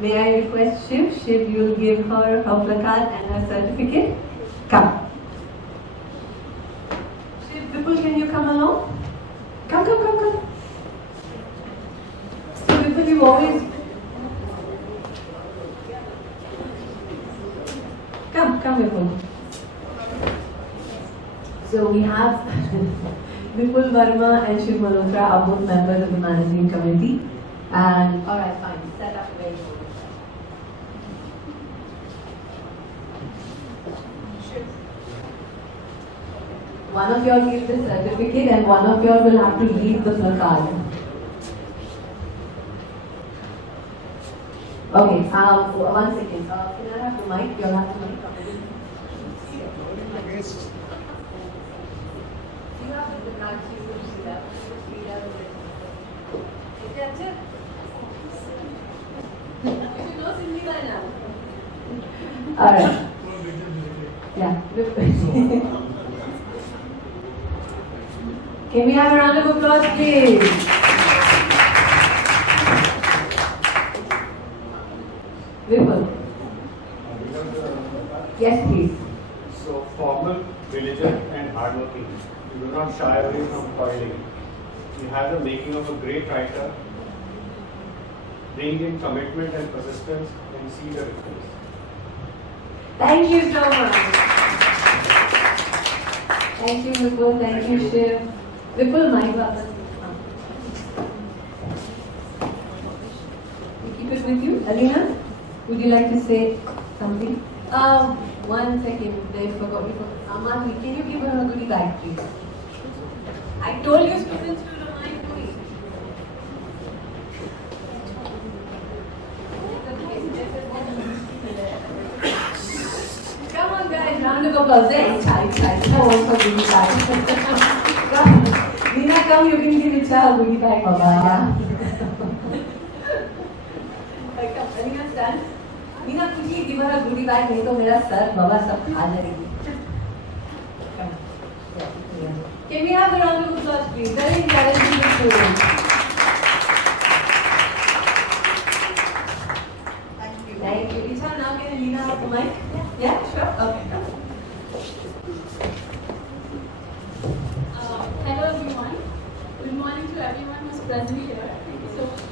May I request Shiv? Shiv, you'll give her her placard and her certificate. Come. Shiv, Vipul, can you come along? Come. So Vipul, you've always... Come Vipul. So we have Vipul Verma and Shiv Malhotra are both members of the managing committee. And alright, fine, set up very good. One of you all give the certificate and one of you all will have to read the placard. Okay, 1 second. Can I have the mic? You'll have the mic. You have the placard, you will see that. That's it. You should know Hindi by now. Alright. Yeah. Can we have a round of applause, please? Vipul. Yes, please. So, formal, diligent, and hardworking. You do not shy away from toiling. You have the making of a great writer. Bring in commitment and persistence and see the difference. Thank you so much. Thank you, Vipul. Thank you, Shiv. Vipul, my brother. We keep it with you. Alina, would you like to say something? 1 second. I forgot. Madhavi, can you give her a goodie bag, please? I told you students to remind me. Come on, guys, round of applause. Ichcha. Who wants a goodie bag? Come. Lina, come, you can give Ichcha a goodie bag. Come, Alina, stand. Lina, could you give her a goodie bag? नहीं तो मेरा sir बाबा सब खा जाएगी. Can we have a round of applause, please? Very encouraging students. Thank you. Ichcha, now can Alina have the mic? Yeah, sure. Okay. Hello everyone. Good morning to everyone who's present here. Thank you so much.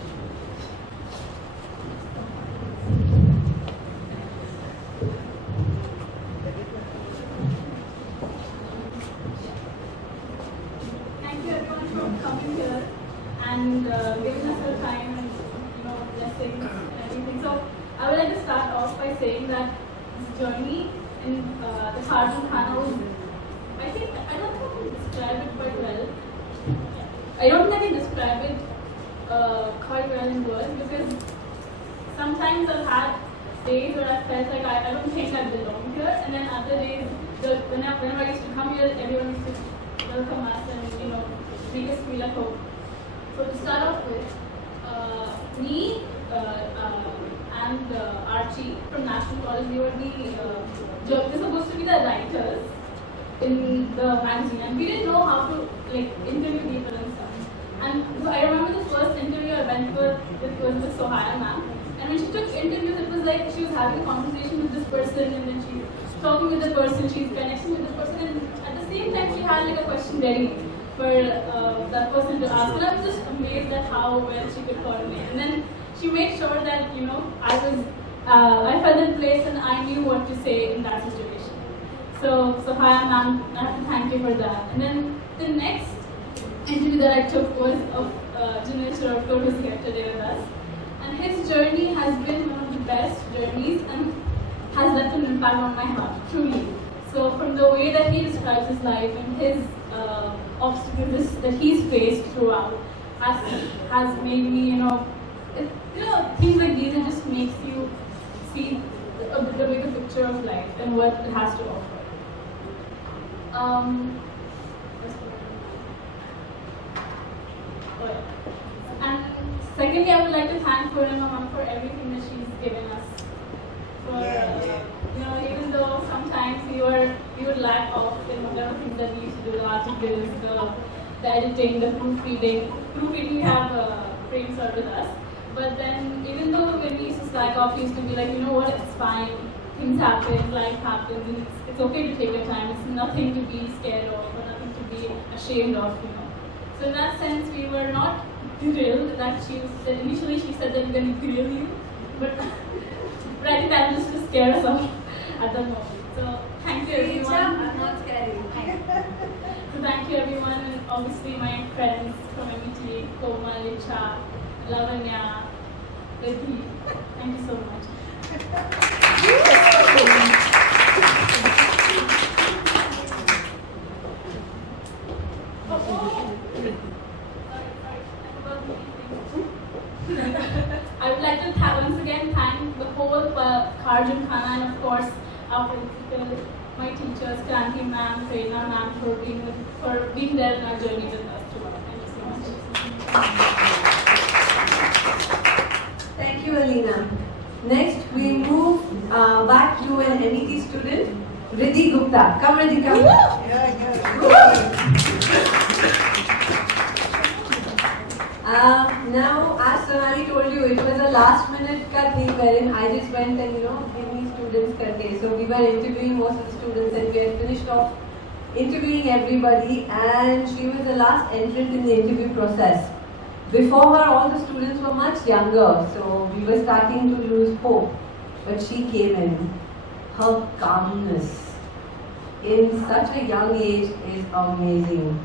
Thank you everyone for coming here and giving us your time and blessings and everything. So I would like to start off by saying that this journey in the Khar was, I think, I don't think I can describe it quite well. I don't think I can describe it quite well in words, because sometimes I've had days where I felt like I don't think I belong here, and then other days, whenever I used to come here, everyone used to welcome us and, you know, make us feel at home. So to start off with, me and Archie from National College, we were we're supposed to be the writers in the magazine, and we didn't know how to like interview people and stuff. And so I remember the first interview I went for, it was with Sohaya ma'am, and when she took interviews, it was like she was having a conversation with this person, and then she's talking with the person, she's connecting with this person, and at the same time she had like a question ready for that person to ask, and I was just amazed at how well she could coordinate. And then she made sure that, you know, I felt in place and I knew what to say in that situation. So hi ma'am, I have to thank you for that. And then the next interview that I took was of Ginil Shirodkar, who's here today with us. And his journey has been one of the best journeys and has left an impact on my heart, truly. So from the way that he describes his life and his obstacles that he's faced throughout has made me, things like these, it just makes you see the bigger picture of life and what it has to offer. And secondly, I would like to thank Purnima for everything that she's given us. For even though sometimes we would lack of whatever things that we used to do, the articles, the editing, the proofreading. Proofreading we have Prem sir with us. But then even though when we used to slack off, we used to be like, you know what, it's fine. Things happen, life happens, and it's okay to take your time. It's nothing to be scared of or nothing to be ashamed of, So in that sense, we were not grilled. That initially she said that we're going to grill you, but I think that was just to scare us off at that moment. So thank you everyone. I'm not scary. So thank you everyone, and obviously my friends from MET, Komal, Ichcha, Lavanya, Riddhi. Thank you so much. I would like to once again thank the whole Khar Gymkhana and of course our principal, my teachers, Kranti ma'am, Prerna ma'am for being there in our journey with us throughout. Thank you so much. Thank you, Alina. Next, we move back to an MET student, Riddhi Gupta. Come, Riddhi, come. Now, as Sonali told you, it was a last-minute thing wherein I just went and give me students karke. So we were interviewing most of the students, and we had finished off interviewing everybody, and she was the last entrant in the interview process. Before her, all the students were much younger, so we were starting to lose hope. But she came in. Her calmness in such a young age is amazing.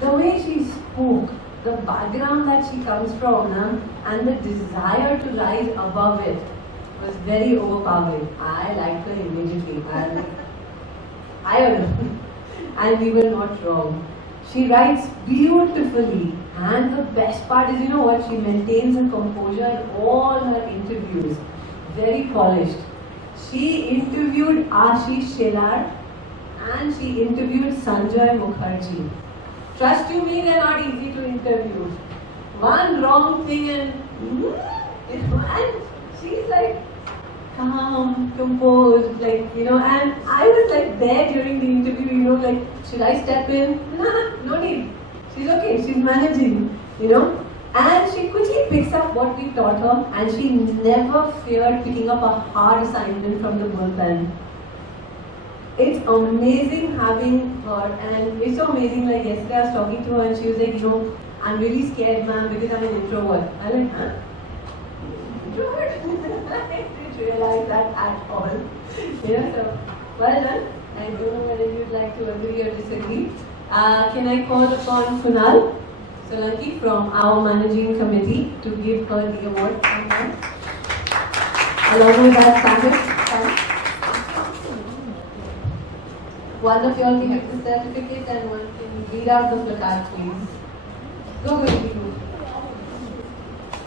The way she spoke, the background that she comes from, and the desire to rise above it was very overpowering. I liked her immediately. I don't know. And we were not wrong. She writes beautifully. And the best part is, she maintains her composure in all her interviews. Very polished. She interviewed Aashish Vyas and she interviewed Sanjay Mukherjee. Trust you me, they're not easy to interview. One wrong thing and she's like calm, composed, and I was there during the interview, should I step in? No need. She's okay, she's managing, and she quickly picks up what we taught her, and she never feared picking up a hard assignment from the bullpen. It's amazing having her, and it's so amazing, yesterday I was talking to her and she was like, I'm really scared, ma'am, because I'm an introvert. I'm like, huh? Introvert? I didn't realize that at all. So, well done. I don't know whether you'd like to agree or disagree. Can I call upon Kunal Solanki from our managing committee to give her the award? Along with that, Saheb. one of you all can get the certificate and one can read out the placard, please. Go, Vipul.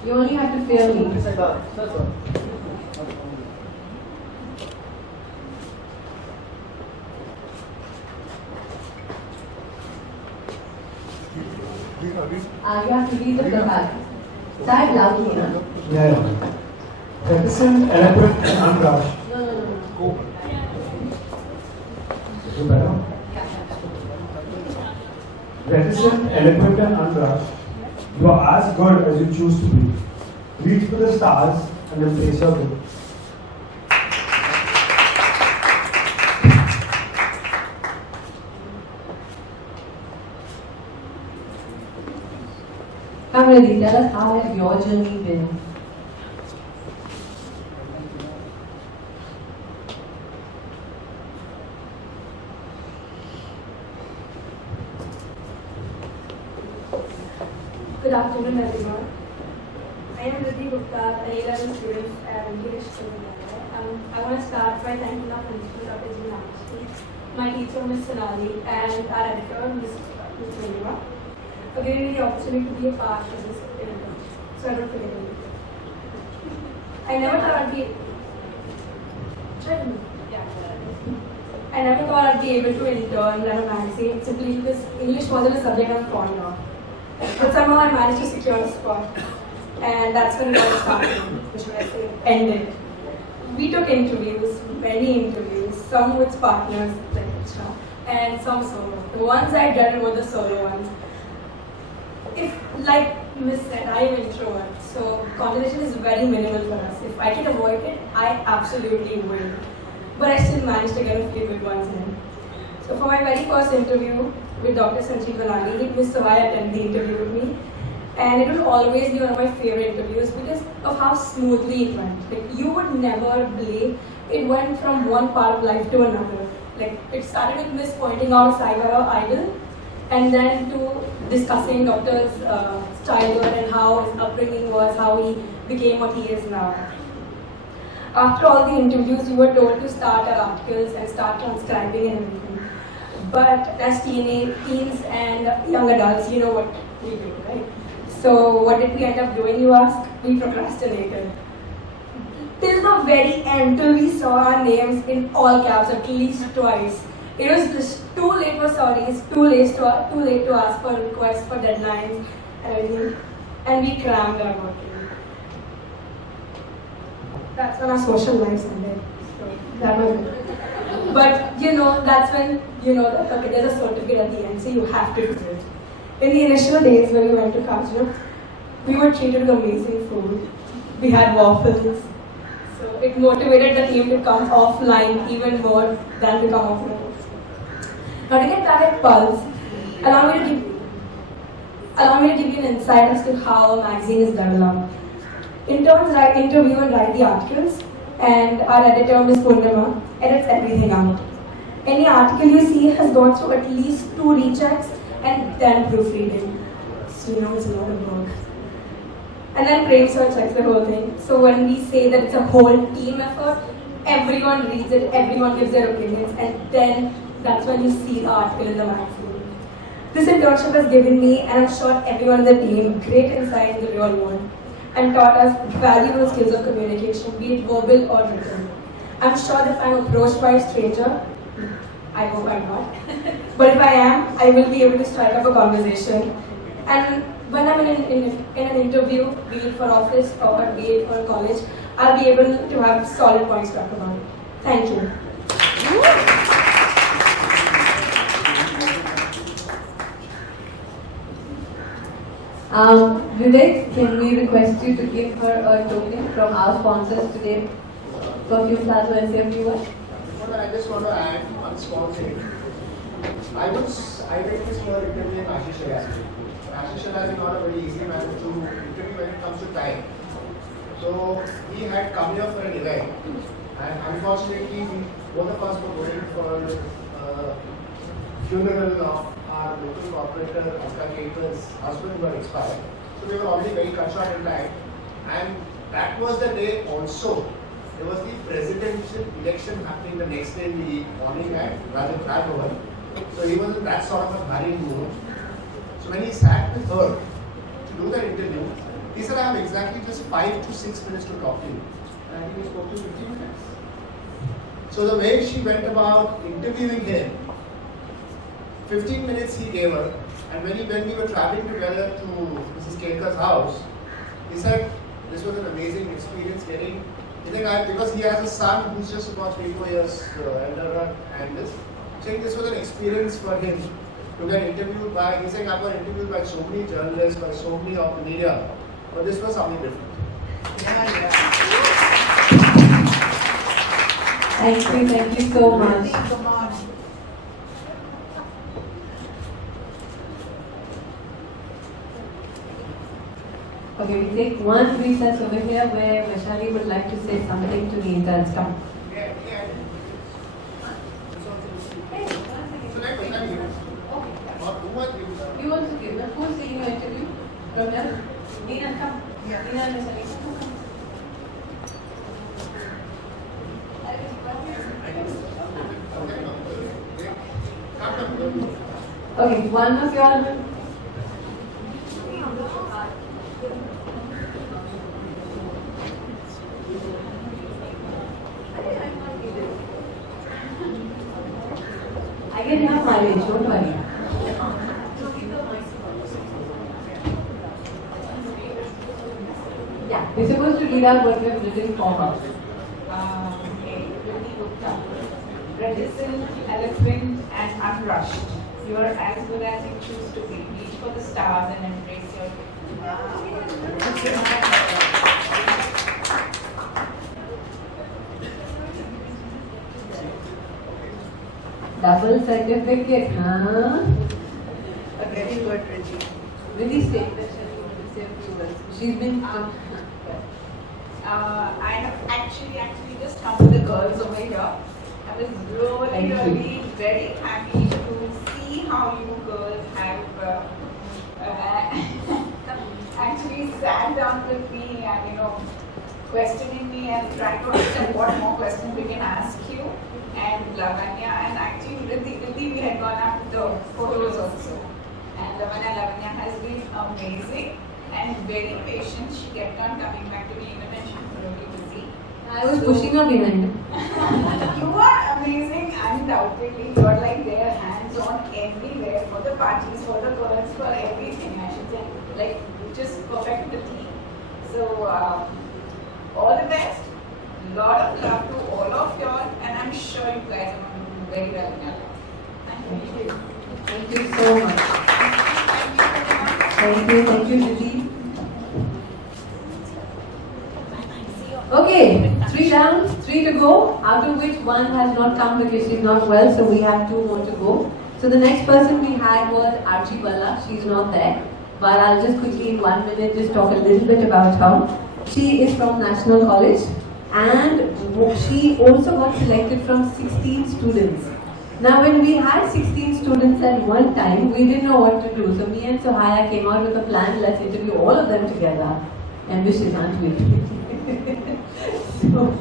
You only have to fear me. You have to read the placard. Saheb loudly, huh? Yeah. Reticent, eloquent, and unrushed. No. You better? Reticent, eloquent, and unrushed. You are as good as you choose to be. Reach for the stars and embrace your good. Come, Riddhi, tell us how has your journey been? Good afternoon, everyone. I am Riddhi Gupta, an A-level student at Rishikul Vidyalaya. I want to start by thanking our principal, Dr. Ginil, my teacher, Ms. Sonali, and our editor, Ms. Purnima, for giving me the opportunity to be a part of this internship, so I don't forget anything. I never thought I'd be able to intern at a magazine simply because English wasn't a subject I'm fond of. But somehow I managed to secure a spot, and that's when it all started, which should I say, ended. We took interviews, many interviews, some with partners like Ichcha, and some solo. The ones I did were the solo ones. If, like Miss said, I am introvert, so conversation is very minimal for us. If I can avoid it, I absolutely will. But I still managed to get a few good ones in. So for my very first interview with Dr. Devnani, Miss Sohaya attended the interview with me. And it will always be one of my favorite interviews because of how smoothly it went. Like, you would never believe it went from one part of life to another. Like, it started with Miss pointing out a side of our idol, and then to discussing Doctor's childhood and how his upbringing was, how he became what he is now. After all the interviews, we were told to start our articles and start transcribing and everything. But as teens and young adults, you know what we do, right? So what did we end up doing, you ask? We procrastinated. Till the very end, till we saw our names in all caps at least twice. It was just too late for sorries, too late to ask for requests for deadlines and everything. And we crammed our work in. That's when our social lives ended. So that was it. But you know, that's when you know that okay, there's a certificate at the end, so you have to do it. In the initial days when we went to Khar, we were treated with amazing food. We had waffles. So it motivated the team to come offline even more than to come offline. Now to get back at Pulse, allow me to give you an insight as to how a magazine is developed. Interns interview and write the articles, and our editor, Ms. Purnima, edits everything out. Any article you see has gone through at least 2 rechecks and then proofreading. So you know it's a lot of work. And then Prem checks the whole thing. So when we say that it's a whole team effort, everyone reads it, everyone gives their opinions, and then that's when you see the article in the magazine. This internship has given me, and I'm sure everyone in the team, great insight in the real world, and taught us valuable skills of communication, be it verbal or written. I'm sure that if I'm approached by a stranger, I hope I'm not, but if I am, I will be able to strike up a conversation. And when I'm in an interview, be it for office or be it for college, I'll be able to have solid points to talk about it. Thank you. Vivek, can we request you to give her a token from our sponsors today? Perfume Plaza and say a few words. I just want to add one small thing. I did this for interview in Aashish Vyas. Aashish Vyas is not a very easy man to interview when it comes to time. So he had come here for an event, and unfortunately, both of us were going for a funeral of our local operator, Aksha Parwani's husband who had expired. So we were already very cut short in time, and that was the day also there was the presidential election happening the next day in the morning at Rajabhavan. So he was in that sort of a hurried mood. So when he sat with her to do the interview, he said, I have exactly just 5 to 6 minutes to talk to you. And I think he spoke to 15 minutes. So the way she went about interviewing him, 15 minutes he gave her, and when we were traveling together to Mrs. Kelkar's house, he said this was an amazing experience getting, because he has a son who's just about 3-4 years elder and this, saying this was an experience for him to get interviewed by, he's saying I got interviewed by so many journalists, by so many of the media, but this was something different. Thank you so much. Come on. Okay, we take one recess over here where Vaishali would like to say something to the interns. Come. Yeah. So like Vaishali, You want to give? Who's seeing your interview? From there? Nina, come. Yeah. Nina and Vaishali, come. Okay, one of y'all. I get enough mileage, don't worry. Yeah, we're supposed to read out what we have written for her. Riddhi Gupta. Reticent, eloquent, and unrushed. You are as good as you choose to be. Reach for the stars and embrace your Double certificate, huh? Very good, Riddhi. Riddhi, say a few words. She's been. I have actually just come with the girls over here. I was really very happy to see how you girls have actually sat down with me and questioning me and trying to understand what more questions we can ask you. And Lavanya and actually Riddhi, we had gone up the photos also. And Lavanya has been amazing and very patient. She kept on coming back to me even when she was really busy. I was pushing her behind. You are amazing, undoubtedly. You are like there, hands on everywhere for the parties, for the girls, for everything. I should say, like just perfect the team. So all the best. Lot of love to all of y'all, and I'm sure you guys are going to do very well in your life. Thank you. Thank you so much. Thank you, Riddhi. Okay, 3 down, 3 to go, out of which 1 has not come because she's not well, so we have 2 more to go. So the next person we had was Archi Bhalla. She's not there, but I'll just quickly in 1 minute just talk a little bit about her. She is from National College and she also got selected from 16 students. Now when we had 16 students at one time, we didn't know what to do. So me and Sohaya came out with a plan, let's interview all of them together. Ambitious, aren't we? So,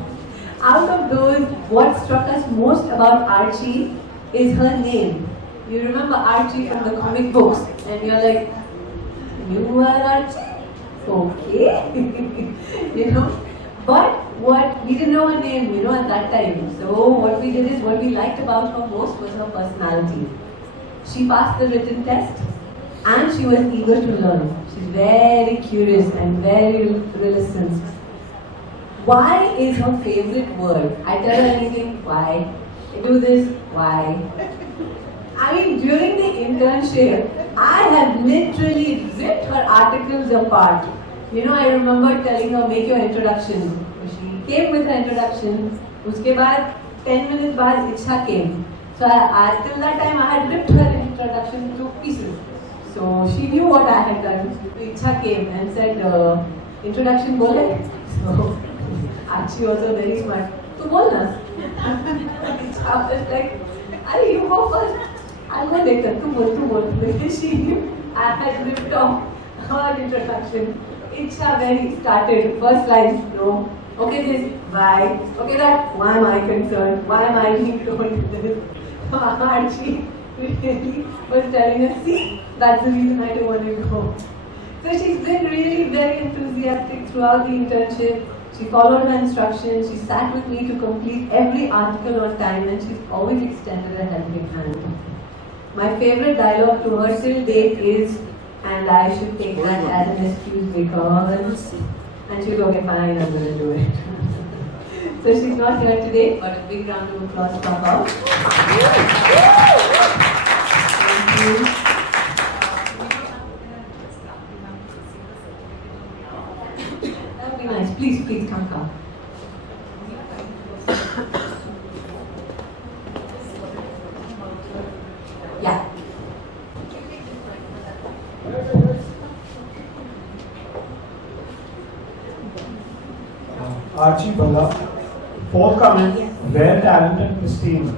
out of those, what struck us most about Archie is her name. You remember Archie from the comic books, and you're like, you are Archie? Okay. But what we didn't know her name, at that time. So what we did is, what we liked about her most was her personality. She passed the written test, and she was eager to learn. She's very curious and very resistant. Why is her favorite word? I tell her anything, why? I do this, why? I mean, during the internship, I had literally ripped her articles apart. I remember telling her, make your introduction. She came with her introduction. Uske baad, 10 minutes baad, Ichcha came. So till that time, I had ripped her introduction to pieces. So she knew what I had done. Ichcha came and said, introduction bole? So Archie also very smart. Tu bol na. Ichcha was like, Are you go first? I'll go later. Tu bol. Because she knew I had ripped off her introduction. Ichcha, when he started, first line, no. Okay, this, why? Okay, that, why am I concerned? Why am I being told this? Archie really was telling us, see, that's the reason I don't want to go. So she's been really very enthusiastic throughout the internship. She followed my instructions, she sat with me to complete every article on time, and she's always extended a helping hand. My favorite dialogue to her till date is, and I should take that as an excuse because, and she's okay, fine, I'm going to do it. So she's not here today, but a big round of applause for her. Thank you. That would be nice. Please, please come. Yeah. Archi Bhalla, forthcoming, rare talent and pristine.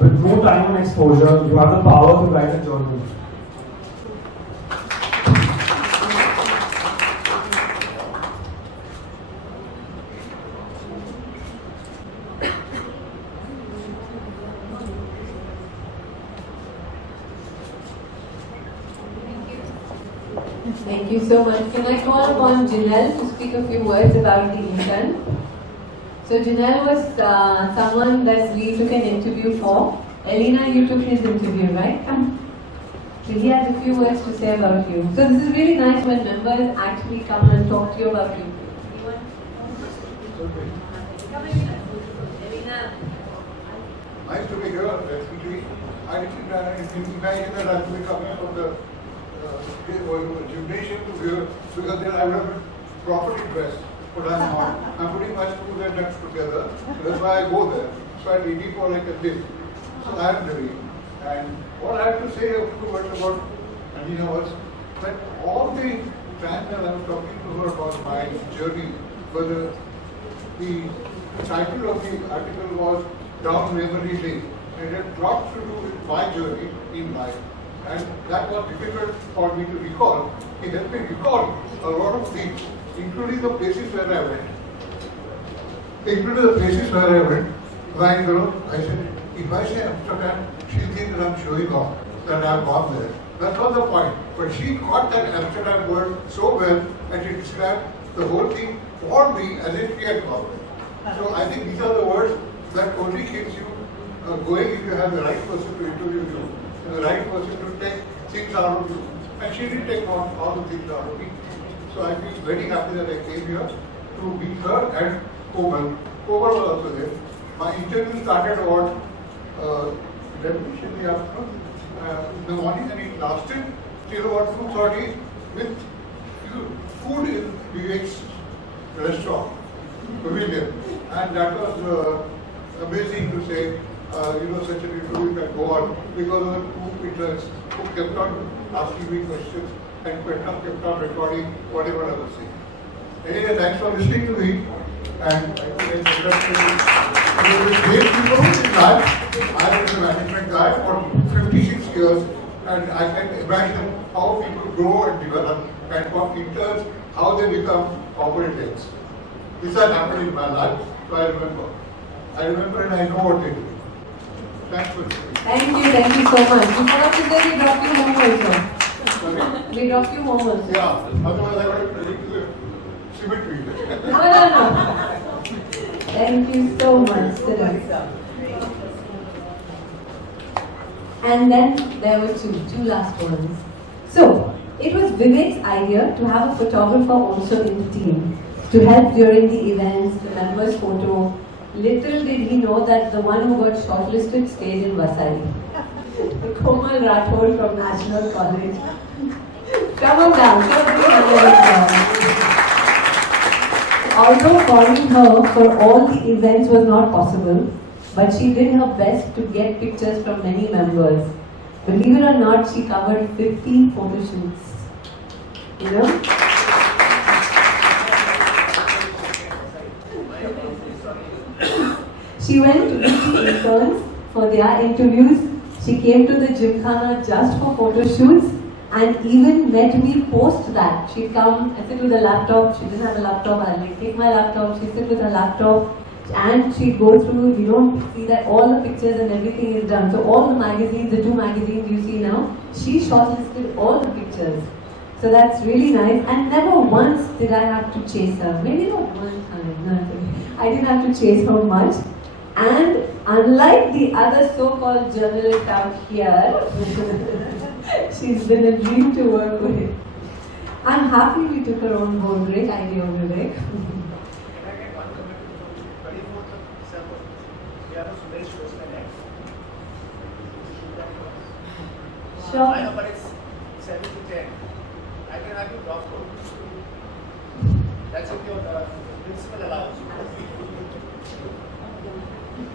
With no time and exposure, you have the power to write a journal. Thank you so much. Can I call upon Ginil to speak a few words about the intern? So Ginil was someone that we took an interview for. Alina, you took his interview, right? So he has a few words to say about you. So this is really nice when members actually come and talk to you about you. Nice to be here. Actually, I didn't imagine that I would be coming from the gymnasium to here because then I would have been properly dressed. But I'm not. I'm putting my screws and nuts together. So that's why I go there. So I'm ready for like a dip. So I'm ready. And what I have to say afterwards about Alina was that all the time that I was talking to her about my journey, whether the title of the article was Down Memory Lane, and it had lots to do with my journey in life. And that was difficult for me to recall. He helped me recall a lot of things, including the places where I went. Like, I said, if I say Amsterdam, she'll think that I'm showing off, that I've gone there. That's not the point. But she got that Amsterdam word so well, and she described the whole thing for me as if she had gone there. So I think these are the words that only keeps you going if you have the right person to interview you, and the right person to take things out of you. And she did take all the things out of me. So I feel very happy that I came here to meet her and Komal. Komal was also there. My interview started about 11 in the afternoon, in the morning, and it lasted till about 2:30 with food in Vivek's restaurant, pavilion. And that was amazing to say, such an interview can go on because of the two interns who kept on asking me questions and kept on recording whatever I was saying. Anyway, thanks for listening to me. And I think with great people in life. I've been a management guy for 56 years, and I can imagine how people grow and develop, and for interns, how they become competent. This has happened in my life, so I remember and I know what they do. Thanks for listening. Thank you so much. Before I say we drop you home also. We drop you home also. Yeah, otherwise I would have predicted the symmetry. No. Thank you so much, Siddharth. And then there were two last ones. So, it was Vivek's idea to have a photographer also in the team to help during the events, the members' photo. Little did he know that the one who got shortlisted stayed in Vasai. Komal Rathod from National College. Come on down, Although calling her for all the events was not possible, but she did her best to get pictures from many members. Believe it or not, she covered 50 photo shoots. You know? She went to meet the interns for their interviews. She came to the Gymkhana just for photo shoots. and even met me post that. She'd come and sit with a laptop. She didn't have a laptop. I'd like take my laptop. She'd sit with her laptop and she'd go through, see that all the pictures and everything is done. So all the magazines, the 2 magazines you see now, she shortlisted all the pictures. So that's really nice. And never once did I have to chase her. Maybe not one time, nothing. I didn't have to chase her much. And unlike the other so-called journalists out here, she's been a dream to work with. I'm happy we took her on board. Great idea, Vivek. Sure. I know, but it's 7 to 10. I can have you drop code. That's if your principal allows you.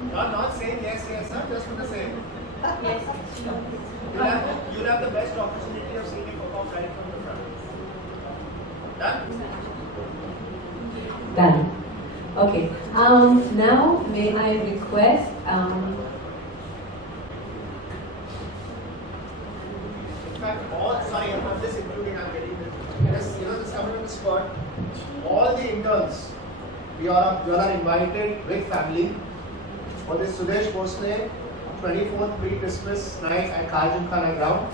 You're not saying yes, yes, sir, just for the same. Yes. You'll have the best opportunity of seeing you perform right from the front. Done? Done. Okay. Now, may I request in fact, sorry, I'm not just including, I'm getting this, this coming on the spot. All the interns, you all are invited with family for this Sudesh Bhosle 24th pre-Christmas night at Khar Gymkhana ground.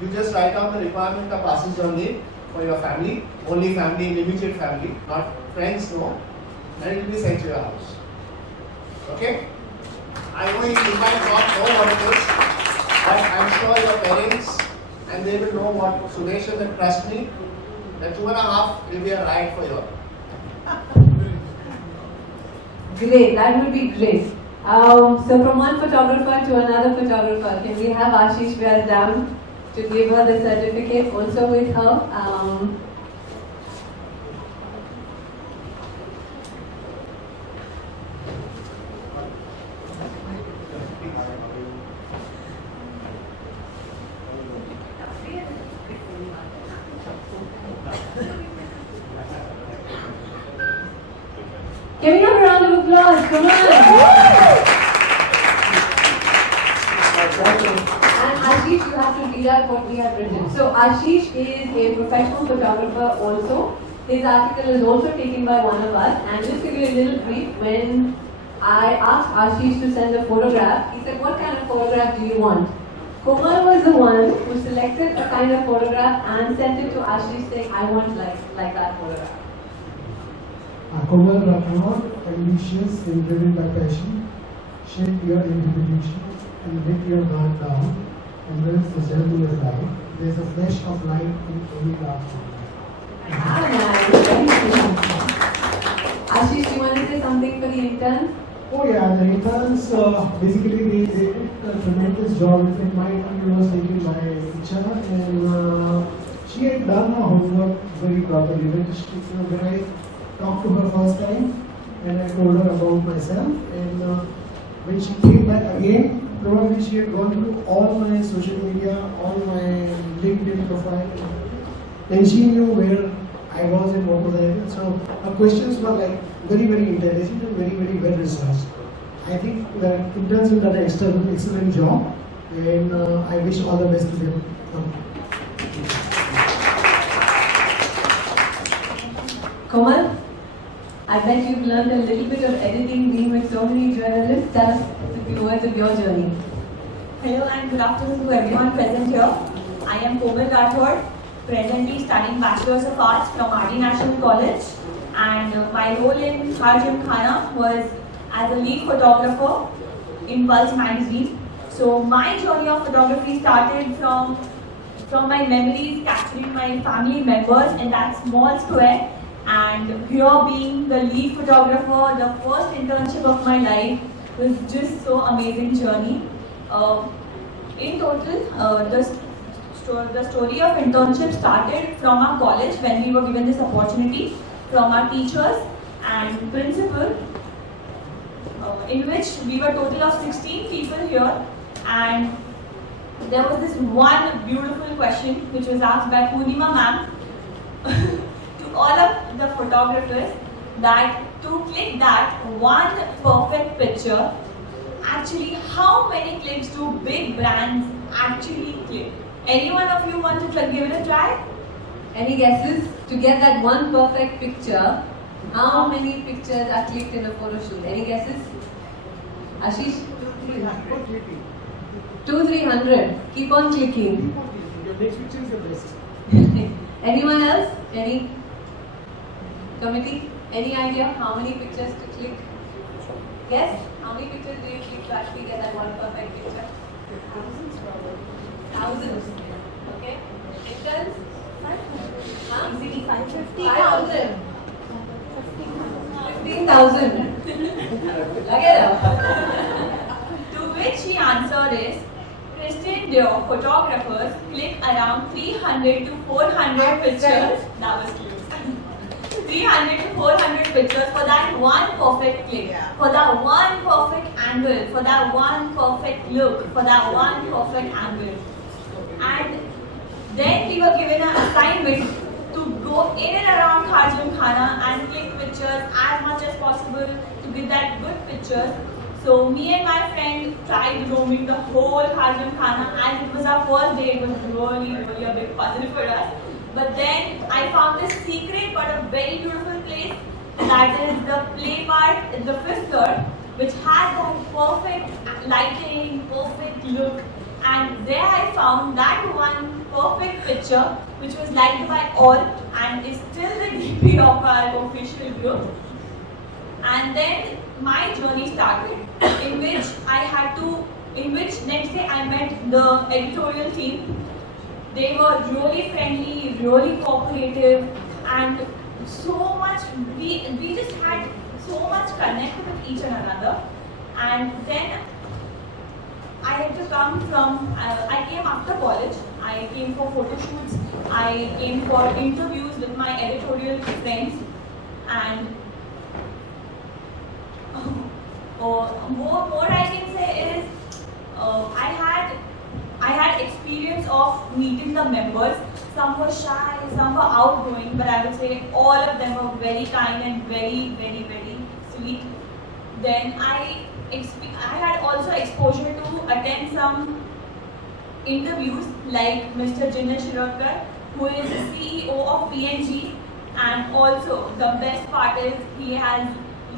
You just write down the requirement of passes your name for your family, only family, immediate family, not friends, no, and it will be sent to your house. Okay? I know you might not know what it is, but I'm sure your parents and they will know what Sudesh is, and trust me, the 2.5 will be a riot for you all. Great, that would be great. So from one photographer to another photographer, can we have Aashish Vyas down to give her the certificate also with her? Can we have a round of applause? Come on! And Aashish, you have to read out what we have written. So Aashish is a professional photographer also. His article is also taken by one of us. And just to give you a little brief, when I asked Aashish to send a photograph, he said, what kind of photograph do you want? Komal was the one who selected a kind of photograph and sent it to Aashish saying, I want like that photograph. Komal Rathod, ambitious and driven by passion, shape your inhibition and let your guard down, embrace the journey of life. There's a flash of light in any dark Aashish, do you want to say something for the interns? Oh yeah, the interns basically they did a tremendous job. In my interview was taken by Ichcha, and she had done her homework very properly. When I talked to her first time and I told her about myself, and when she came back again, probably she had gone through all my social media, all my LinkedIn profile, and she knew where I was and what was I doing. So her questions were like very, very intelligent and very, very well researched. I think that interns have done an excellent job, and I wish all the best to them. Komal, I bet you've learned a little bit of editing being with so many journalists. Tell us a few words of your journey. Hello and good afternoon to everyone present here. I am Komal Rathod, presently studying Bachelor's of Arts from R D National College, and my role in Khar Gymkhana was as a lead photographer in Pulse magazine. So my journey of photography started from my memories capturing my family members in that small square, and here being the lead photographer, the first internship of my life was just so amazing journey. In total, the story of internship started from our college when we were given this opportunity from our teachers and principal, in which we were a total of 16 people here, and there was this one beautiful question which was asked by Purnima ma'am to all of the photographers, that to click that one perfect picture, actually how many clicks do big brands actually click? Any one of you want to give it a try? Any guesses? To get that one perfect picture, how many pictures are clicked in a photo shoot? Any guesses? Ashish? 200-300. Keep on clicking. Your next picture is the best. Anyone else? Any committee? Any idea how many pictures to click? Yes? How many pictures do you click to actually get that one perfect picture? Thousands probably. Thousands. Okay. Interns? 500. 5,000. 15,000. Look it up. To which the answer is, Christian Dior photographers click around 300 to 400 pictures. That was close. 300 to 400 pictures for that one perfect click, for that one perfect angle, for that one perfect look, for that one perfect angle. And then we were given an assignment to go in and around Gymkhana and click pictures as much as possible to get that good pictures. So me and my friend tried roaming the whole Gymkhana, and it was our first day. It was really a big puzzle for us. But then I found this secret but a very beautiful place, that is the play park in the 5th floor, which has that perfect lighting, perfect look. And there I found that one perfect picture which was liked by all and is still the DP of our official group. And then my journey started, in which next day I met the editorial team. They were really friendly, really cooperative, and so much, we just had so much connect with each another. And then I had to come from, I came after college, I came for photo shoots, I came for interviews with my editorial friends, and more I can say is, I had experience of meeting the members. Some were shy, some were outgoing, but I would say all of them were very kind and very sweet. Then I had also exposure to attend some interviews like Mr. Ginil Shirodkar, who is the CEO of PNG, and also the best part is he has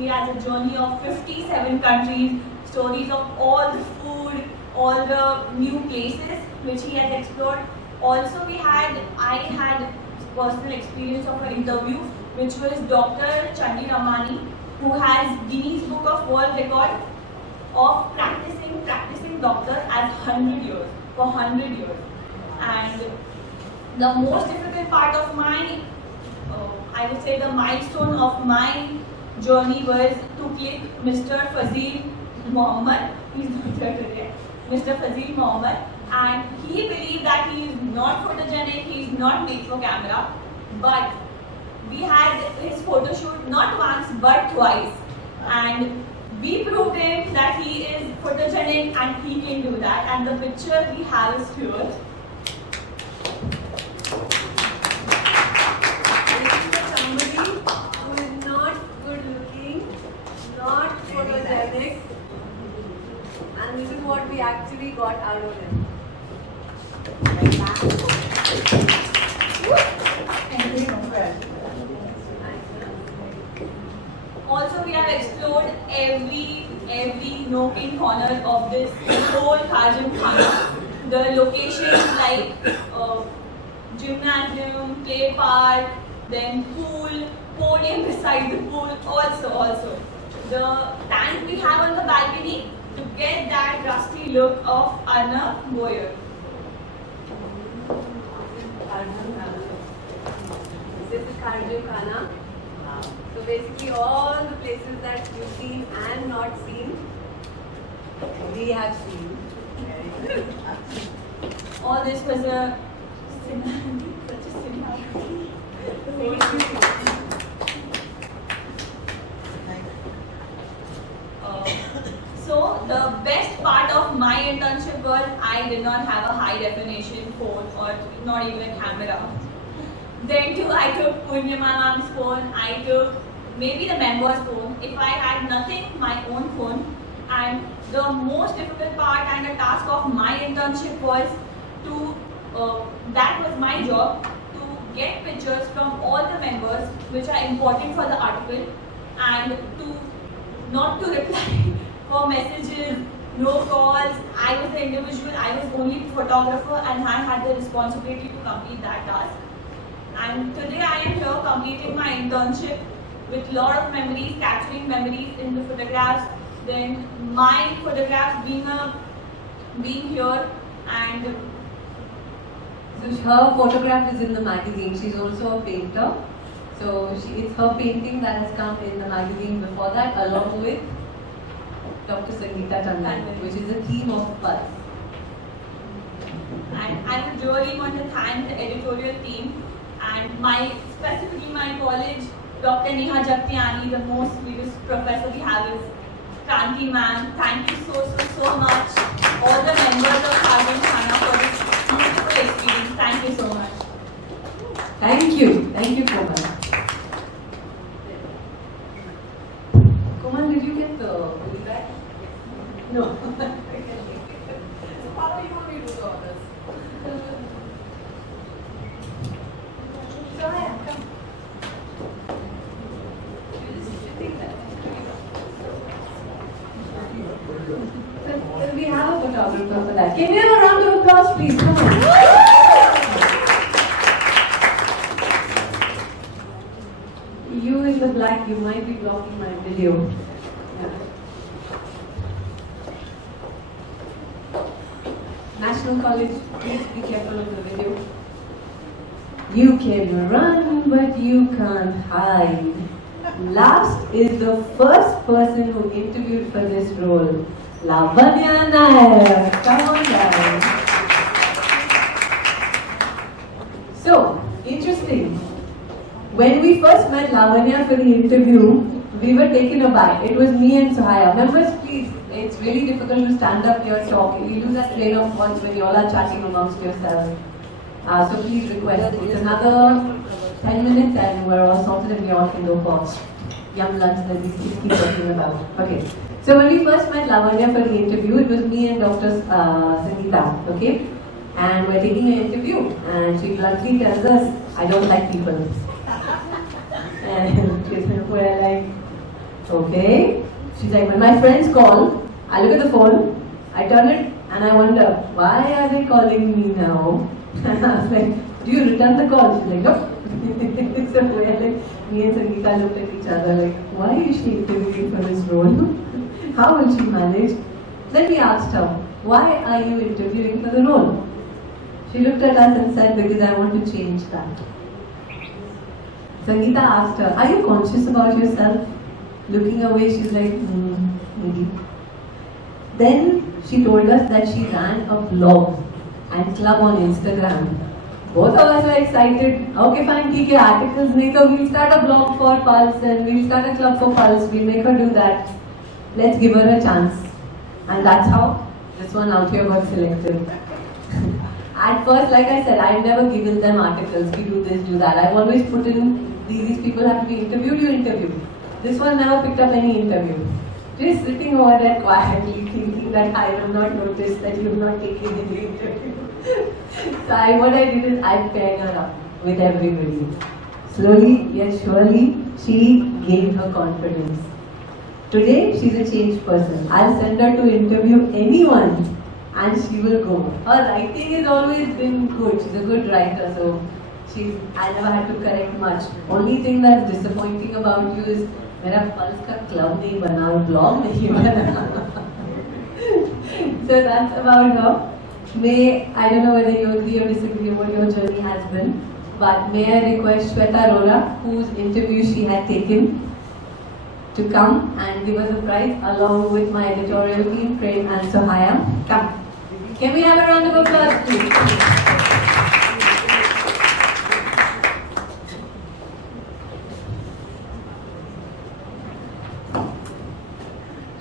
a journey of 57 countries, stories of all the food, all the new places which he has explored. Also I had personal experience of an interview which was Dr. Chandi Ramani, who has Guinness Book of World Record of practicing doctor as 100 years, for 100 years. And the most difficult part of my, I would say the milestone of my journey was to click Mr. Fazil Mohammed. He's not here today. Mr. Fazil Mohammed, and he believed that he is not photogenic, he is not made for camera, but we had his photo shoot not once but twice, and we proved him that he is photogenic and he can do that, and the picture we have is here. Somebody who is not good looking, not photogenic, and this is what we actually got out of him. Also, we have explored every nook and corner of this whole Gymkhana. The locations like gymnasium, play park, then pool, podium beside the pool, also. The tank we have on the balcony to get that rusty look of Arnav Goyer. This is Gymkhana. So basically all the places that you've seen and not seen, we have seen. All this was a So the best part of my internship was I did not have a high definition phone or not even a camera. Then too I took Purnima ma'am's phone, I took maybe the member's phone. If I had nothing, my own phone. And the most difficult part and the task of my internship was to that was my job, to get pictures from all the members which are important for the article, and to not to reply for messages, no calls. I was the individual, I was only the photographer, and I had the responsibility to complete that task. And today I am here completing my internship with lot of memories, capturing memories in the photographs, then my photographs being here, and so her photograph is in the magazine. She's also a painter. So it's her painting that has come in the magazine before that, along with Dr. Sangeeta Tandon, which is the theme of Pulse. And I would really want to thank the editorial team and specifically my college, Dr. Neha Jagtiani, the most sweetest professor we have is Kranti ma'am. Thank you so much, all the members of Gymkhana for this beautiful experience. Thank you so much. Thank you, Komal. Komal, did you get the goodie bag? No. So how do you want me to do all this? Sohaya, come. You're just sitting there. So we have a photographer for that. Can we have a round of applause, please? Come on. You in the black, you might be blocking my video. Yeah. National College, please be careful of the video. You can run, but you can't hide. Last is the first person who interviewed for this role, Lavanya Nayak. Come on, guys. So, interesting. When we first met Lavanya for the interview, we were taken aback. It was me and Sohaya. Members, please, it's really difficult to stand up here talking. You lose that train of thoughts when you all are chatting amongst yourselves. So please request. It's another 10 minutes and we're all sorted and we all can go for yum lunch that we keep talking about. Okay. So when we first met Lavanya for the interview, it was me and Dr. Sangeeta, okay? And we're taking an interview and she bluntly tells us, I don't like people. And we're like, okay. She's like, when my friends call, I look at the phone, I turn it and I wonder, why are they calling me now? And I was like, do you return the call? She's like, no. So we're like, me and Sangeeta looked at each other like, why is she interviewing for this role? How will she manage? Then we asked her, why are you interviewing for the role? She looked at us and said, because I want to change that. Sangeeta asked her, are you conscious about yourself? Looking away, she's like, maybe. Then she told us that she ran a blog and club on Instagram. Both of us were excited. Okay, fine, okay, articles, we'll start a blog for Pulse and we'll start a club for Pulse. We'll make her do that. Let's give her a chance. And that's how this one out here got selected. At first, like I said, I've never given them articles, we do this, do that. I've always put in, these people have to be interviewed, you interview. This one never picked up any interview. Just sitting over there quietly thinking that I will not notice that you're not taking any interview. So what I did is I paired her up with everybody. Slowly yet surely, she gained her confidence. Today, she's a changed person. I'll send her to interview anyone and she will go. Her writing has always been good. She's a good writer, so I never had to correct much. Only thing that's disappointing about you is मेरा pulse का club नहीं बना और blog नहीं बना. So that's about her. I don't know whether you agree or disagree what your journey has been, but may I request Shweta Arora, whose interview she had taken, to come and give us a prize along with my editorial team, Prem and Sohaya. Come. Can we have a round of applause, please?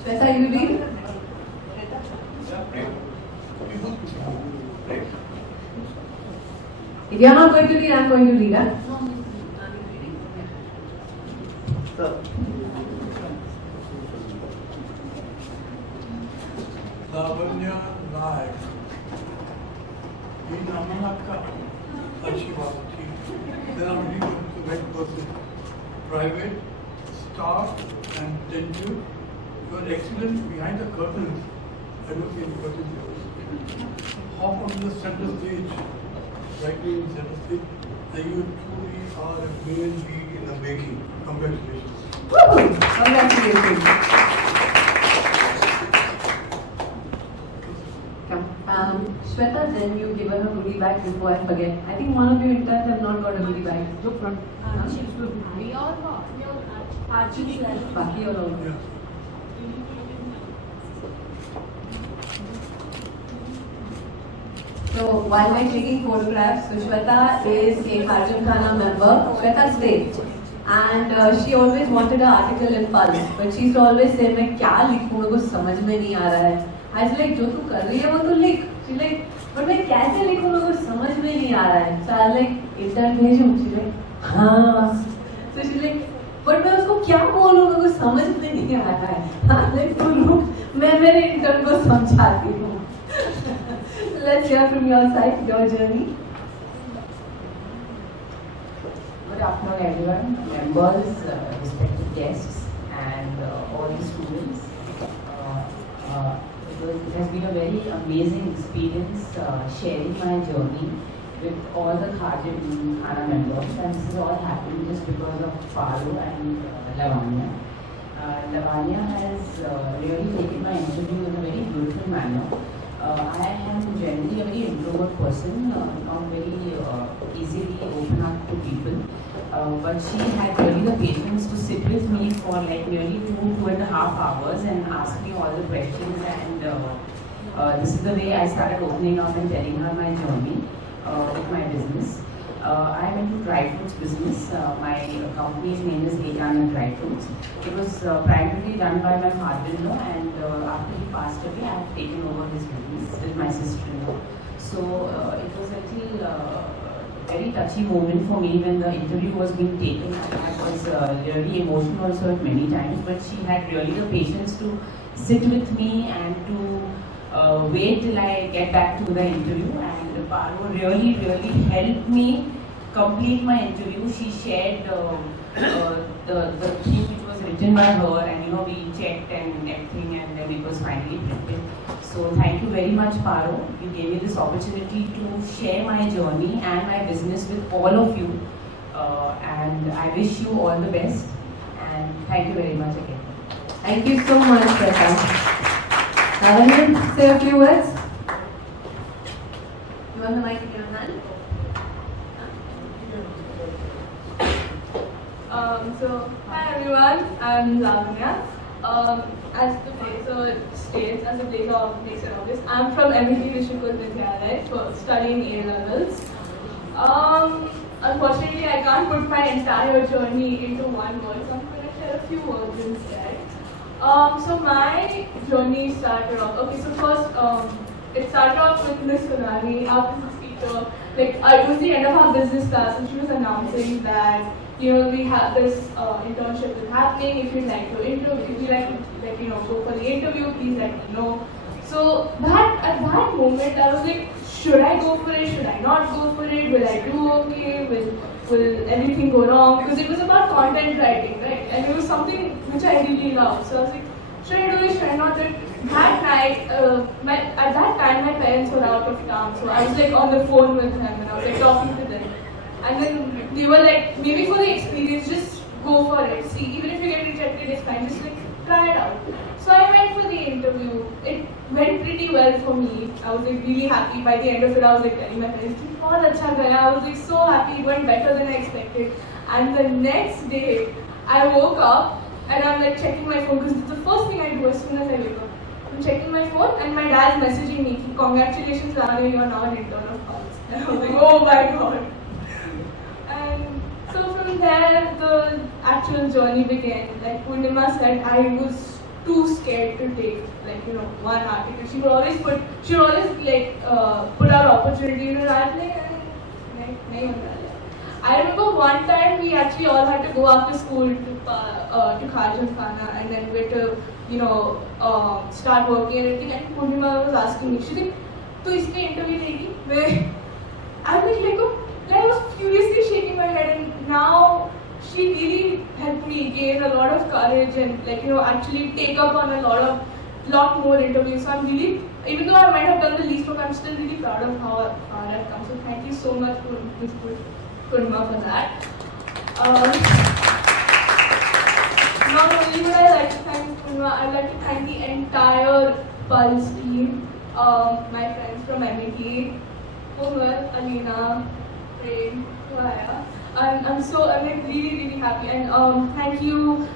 Shweta, you read? If you are not going to read, I am going to read. Lavanya Naik. Archi Bhalla, then I'm really looking for the right person. Private, staff, and tenure. You are excellent behind the curtains. I don't see any curtains here. Hop onto the center stage, right in the center stage, and you truly are a brilliant lead in the making. Congratulations. Congratulations. Shweta, then you give her a goodie bag before I forget. I think one of you interns have not got a goodie bag. Look front. We all are. Archi Baki or all. So while I'm taking photographs, so Shweta is a Gymkhana member. Shweta stayed. And she always wanted an article in Pulse, but she used to always say, मैं क्या लिखूँ मेरे को समझ में नहीं आ रहा है. I was like, जो तू कर रही है वो तो लिख. She's like, but मैं कैसे लिखूँ मेरे को समझ में नहीं आ रहा है. So I was like, intern भेजूँ. She's like, हाँ. So she's like, but मैं उसको क्या बोलूँ मेरे को समझ में नहीं आ रहा है. I was like, तो रुक, मैं मेरे intern को समझाती हूँ. Let's hear from your side, your journey. Good afternoon, everyone, members, respected guests, and all the students. It has been a very amazing experience sharing my journey with all the Gymkhana members, and this is all happening just because of Paro and Lavanya. Lavanya has really taken my interview in a very beautiful manner. I am generally a very introvert person, not very easily open up to people. But she had really the patience to sit with me for like nearly 2.5 hours and ask me all the questions, and this is the way I started opening up and telling her my journey with my business. I am into dry fruits business. My company's name is Alina Naik. It was primarily done by my father-in-law, and after he passed away, I have taken over his business with my sister-in-law. So it was a little very touchy moment for me when the interview was being taken. I was really emotional also at many times, but she had really the patience to sit with me and to wait till I get back to the interview. And Paro really helped me complete my interview. She shared the thing which was written by her, and we checked and everything, and then it was finally printed. So thank you very much, Paro. You gave me this opportunity to share my journey and my business with all of you. And I wish you all the best. And thank you very much again. Thank you so much, Shweta. Lavanya, say a few words. You want the mic in your hand? So, hi everyone, I'm Lavanya. As the place states, as the place makes it obvious, I'm from Rishikul Vidyalaya for studying A-levels. Unfortunately, I can't put my entire journey into one word, so I'm going to share a few words instead. So my journey started off, so first, it started off with Miss Kunali, our business teacher. Like, it was the end of our business class, and she was announcing that we have this internship is happening. If you'd like to go for the interview, please let me know. So at that moment, I was like, should I go for it? Should I not go for it? Will I do okay? Will everything go wrong? Because it was about content writing, right? And it was something which I really loved. So I was like, should I do it? Should I not do it? That night, at that time, my parents were out of town, so I was like on the phone with them, and I was like talking to them. And then they were like, maybe for the experience, just go for it. See, even if you get rejected, it's fine. Just like try it out. So I went for the interview. It went pretty well for me. I was like really happy. By the end of it, I was like telling my parents, "बहुत अच्छा गया." I was like so happy. It went better than I expected. And the next day, I woke up and I'm like checking my phone because it's the first thing I do as soon as I wake up. I'm checking my phone and my dad's messaging me, "Congratulations, Lavanya, you're now an intern of Pulse." And I was like, oh my god. And so from there, the actual journey began. Like Purnima said, I was too scared to take one article. She would always put our opportunity in her hand. I remember one time we actually all had to go after school to Gymkhana, and then we had to start working and everything. And Purnima was asking me, she's like, "Tu iske interview देगी?" I was furiously shaking my head, and now she really helped me gain a lot of courage and actually take up on a lot more interviews. So I'm really, even though I might have done the least work, I'm still really proud of how far I've come. So thank you so much for Purnima for that. Not only would I like to thank Purnima, I'd like to thank the entire Pulse team, my friends from MET, Komal, Alina, Prem, Sohaya. I'm really happy, and thank you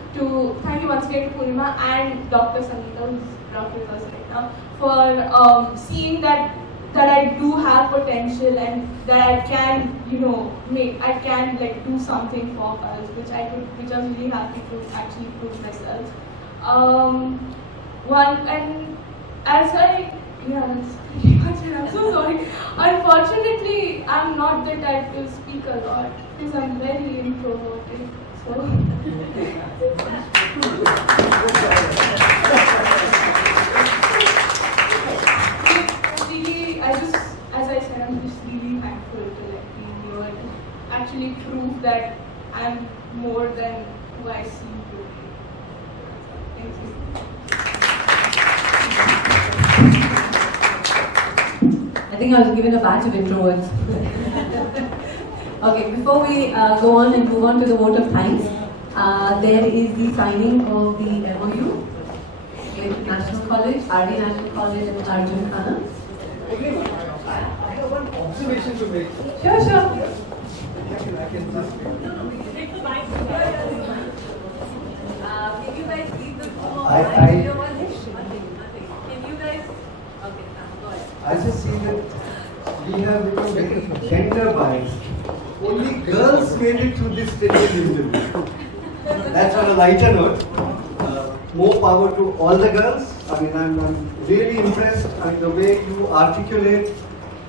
once again to Purnima and Dr. Sangeeta, who's around with us right now, for seeing that I do have potential and that I can do something for Pulse, which I was really happy to actually prove myself. That's pretty much it. I'm so sorry. Unfortunately, I'm not the type to speak a lot because I'm very introverted. So really, as I said, I'm just really thankful to be here and actually prove that I'm more than who I seem to be. Thank you. I think I was given a batch of introverts. Okay, before we go on and move on to the vote of thanks, there is the signing of the MOU with National College, RD National College and Gymkhana. I have one observation to make. Sure. I can just... Can you guys leave the floor? Can you guys... Okay, go ahead. I just see that we have become very gender biased. Only girls made it through this interview. That's on a lighter note. More power to all the girls. I mean, I'm really impressed at the way you articulate,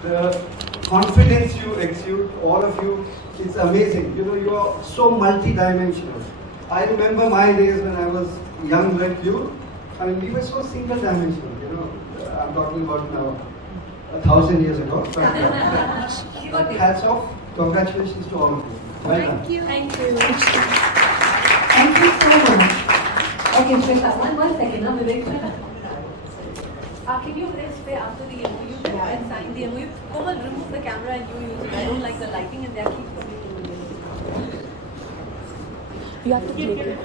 the confidence you exude, all of you. It's amazing. You are so multi-dimensional. I remember my days when I was young like you. I mean, we were so single-dimensional. I'm talking about now 1,000 years ago. But hats off. Congratulations to all of you. Well done. Thank you. Thank you so much. Okay, Shweta, one second now, Vivek. Can you guys stay after the MOU and sign the MOU? Komal, remove the camera and you use it. I don't like the lighting and they are keep coming to me. You have to take it.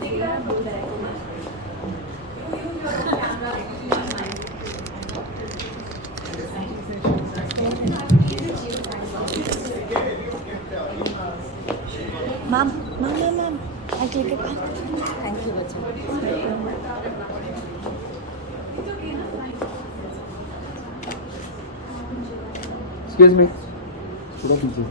Take it out from there, Komal. You use your camera and you use mine. Mom, I'll take it back. Thank you, Bacha. Excuse me. Good afternoon.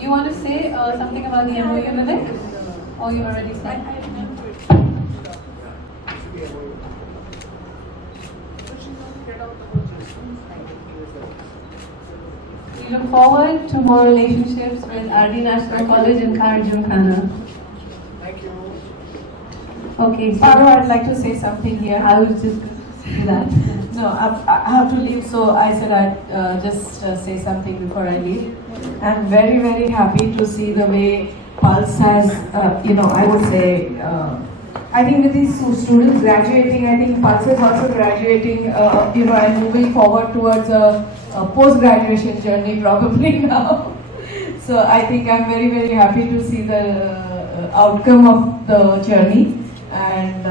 You want to say something about the MOU, Vivek? Or you already said? We look forward to more relationships with RD National College and Khar Gymkhana. Thank you. Okay, so Paro, I'd like to say something here. I was just going to say that. No, I have to leave, so I said I'd just say something before I leave. I'm very, very happy to see the way Pulse has, I would say, I think with these students graduating, I think Pulse is also graduating, and moving forward towards a post-graduation journey probably now. So I think I'm very, very happy to see the outcome of the journey. And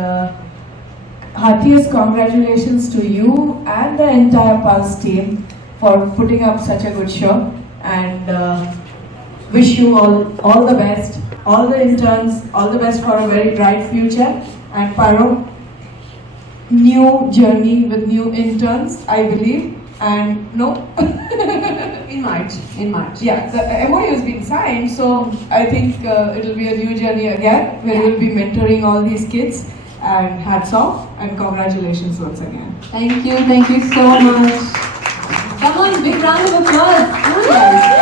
heartiest congratulations to you and the entire Pulse team for putting up such a good show. And wish you all the best, all the interns, all the best for a very bright future. And Paro, new journey with new interns, I believe. And no? In March. Yeah, the MOU has been signed, so I think it'll be a new journey again, where we'll be mentoring all these kids. and hats off and congratulations once again. Thank you so much. Come on, big round of applause. Come on, guys.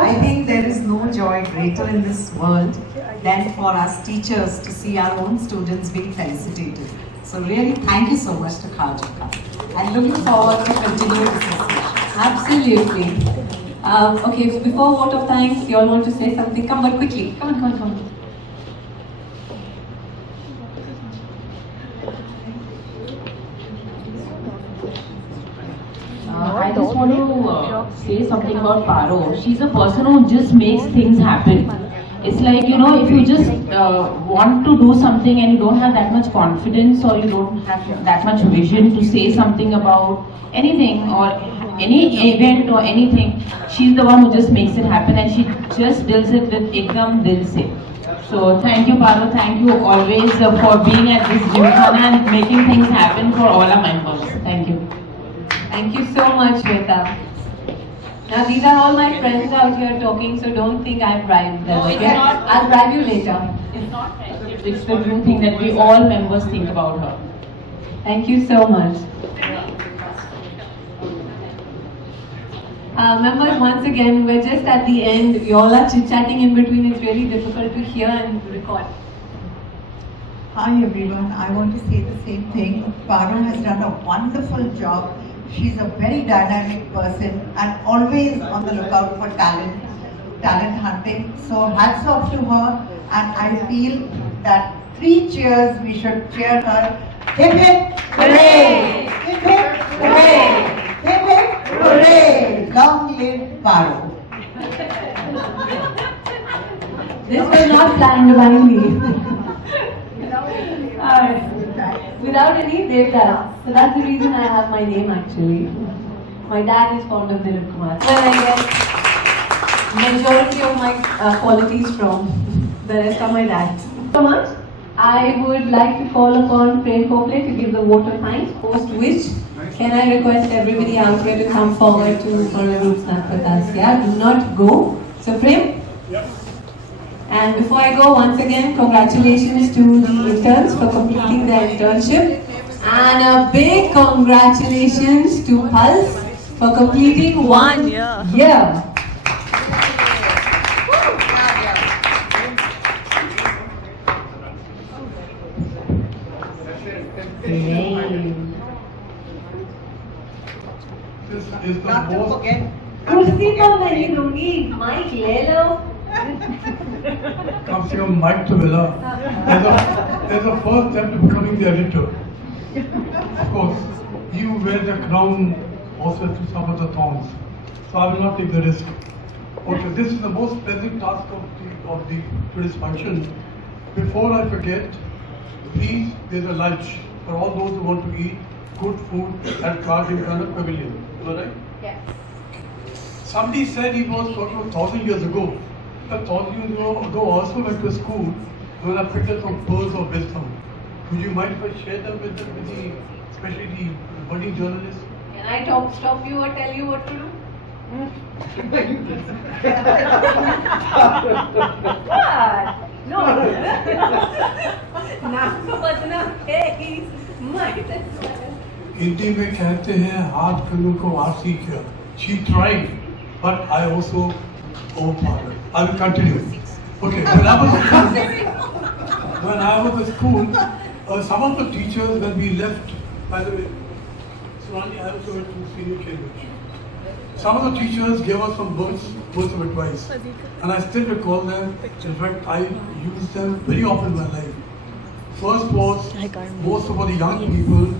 I think there is no joy greater in this world than for us teachers to see our own students being felicitated. So really, thank you so much to Khar. And looking forward to continue this discussion. Absolutely. Okay, so before vote of thanks, you all want to say something? Come on, quickly. Come on. I just want to say something about Paro. She's a person who just makes things happen. It's like, you know, if you just want to do something and you don't have that much confidence or you don't have that much vision to say something about anything or any event or anything, she's the one who just makes it happen and she just does it with ekdam dil se. So thank you, Paro. Thank you always for being at this Gymkhana and making things happen for all our members. Thank you. Thank you so much, Shweta. Now these are all my friends out here talking, so don't think I bribed them. No, it's okay? not. I'll bribe you later. It's not friendship, it's the true thing that we all members think about her. Thank you so much. Members, once again, we're just at the end. You all are chit-chatting in between. It's really difficult to hear and record. Hi everyone, I want to say the same thing. Paro has done a wonderful job. She's a very dynamic person and always on the lookout for talent hunting. So hats off to her, and I feel that 3 cheers, we should cheer her. Hip hip hooray! Hip hip hooray! Hip hip hooray! Long live Paro. This was not planned by me. Without any Devdara. So that's the reason I have my name actually. My dad is fond of Dilip Kumar. Well, I get majority of my qualities from the rest of my dad. So much. I would like to call upon Prem Kodnani to give the vote of thanks, post which can I request everybody out here to come forward to for a root snack with us. Yeah, do not go. So Prem? Yep. And before I go, once again, congratulations to the interns for completing their internship. And a big congratulations to Pulse for completing 1 year. This is the Not to most... forget. कुर्सी तो मैं नहीं दूंगी, mic ले लो. Comes your mic to Villa. There's a first step to becoming the editor. Of course, you wear the crown also to some of the thorns. So I will not take the risk. Okay, this is the most pleasant task of the today's function. Before I forget, please, there's a lunch for all those who want to eat good food at Gymkhana Pavilion. Am I right? Yes. Somebody said he was talking 1,000 years ago. 1,000 years ago also went to school when I picked up some pearls of wisdom. Would you mind if I share them with the especially the budding journalists? Can I stop you or tell you what to do? What? No. Now, badna hey, might as well. Hindi में कहते हैं हाथ कंगन को RC किया. She tried, but I also overpowered. I will continue. Okay, when I was at school, some of the teachers, when we left, by the way, Sonali, I also went to senior Cambridge. Some of the teachers gave us some words of advice, and I still recall them. In fact, I used them very often in my life. First was, most of the young people,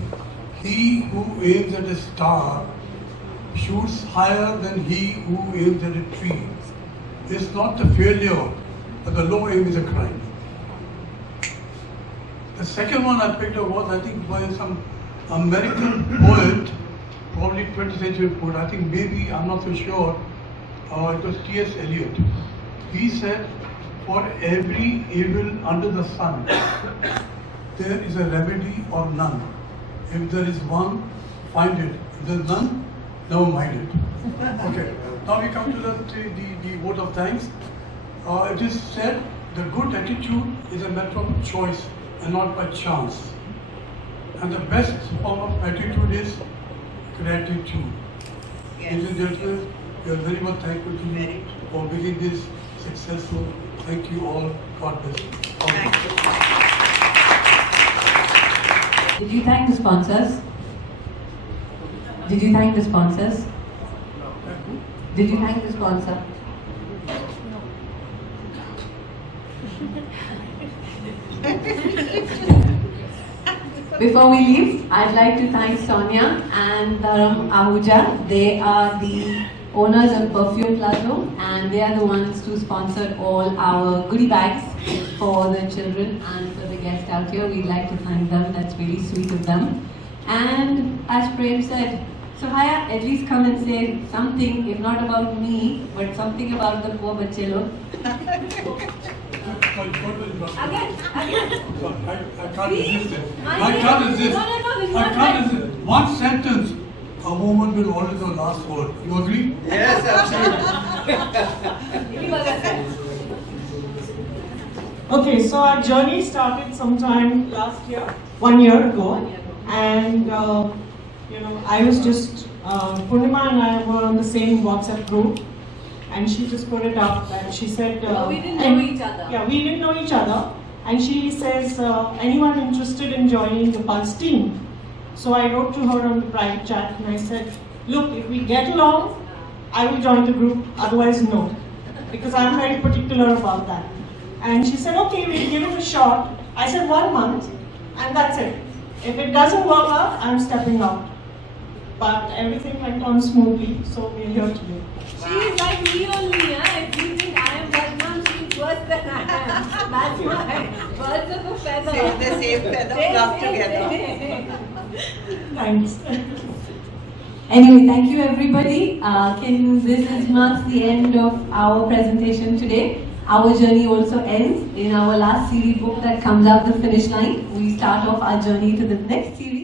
he who aims at a star shoots higher than he who aims at a tree. It's not a failure, but the low aim is a crime. The second one I picked up was, I think, by some American poet, probably 20th century poet, I think maybe, I'm not so sure, it was T.S. Eliot. He said, for every evil under the sun, there is a remedy or none. If there is one, find it. If there is none, never mind it. Okay, now we come to the vote of thanks. It is said the good attitude is a matter of choice and not by chance. And the best form of attitude is gratitude. Ladies and gentlemen, we are very much thankful to you for making this successful. Thank you all. God bless you. Thank you. Did you thank the sponsors? Did you thank the sponsors? Did you thank the sponsor? Before we leave, I'd like to thank Sonia and Ahuja. They are the owners of Perfume Plaza and they are the ones who sponsored all our goodie bags for the children and for the guests out here. We'd like to thank them. That's really sweet of them. And as Prem said, Sohaya, at least come and say something, if not about me, but something about the poor bache log. Again. I can't resist it. I can't resist. No, I can't resist. One sentence, a woman will always have the last word. You agree? Yes, Okay, so our journey started sometime last year, 1 year ago, and I was just Purnima and I were on the same WhatsApp group, and she just put it up and she said, we didn't know each other. Yeah, we didn't know each other, and she says, anyone interested in joining the Pulse team? So I wrote to her on the private chat and I said, look, if we get along, I will join the group, otherwise no, because I'm very particular about that. And she said, okay, we'll give it a shot. I said 1 month, and that's it. If it doesn't work out, I'm stepping out. But everything went on smoothly, so we're here today. She is like me only, if you think I am Badman, she is worse than I am. That's why. Birds of a feather. Same, the same feather flock together. Thanks. Anyway, thank you everybody. This marks the end of our presentation today. Our journey also ends in our last series book that comes out the finish line. We start off our journey to the next series.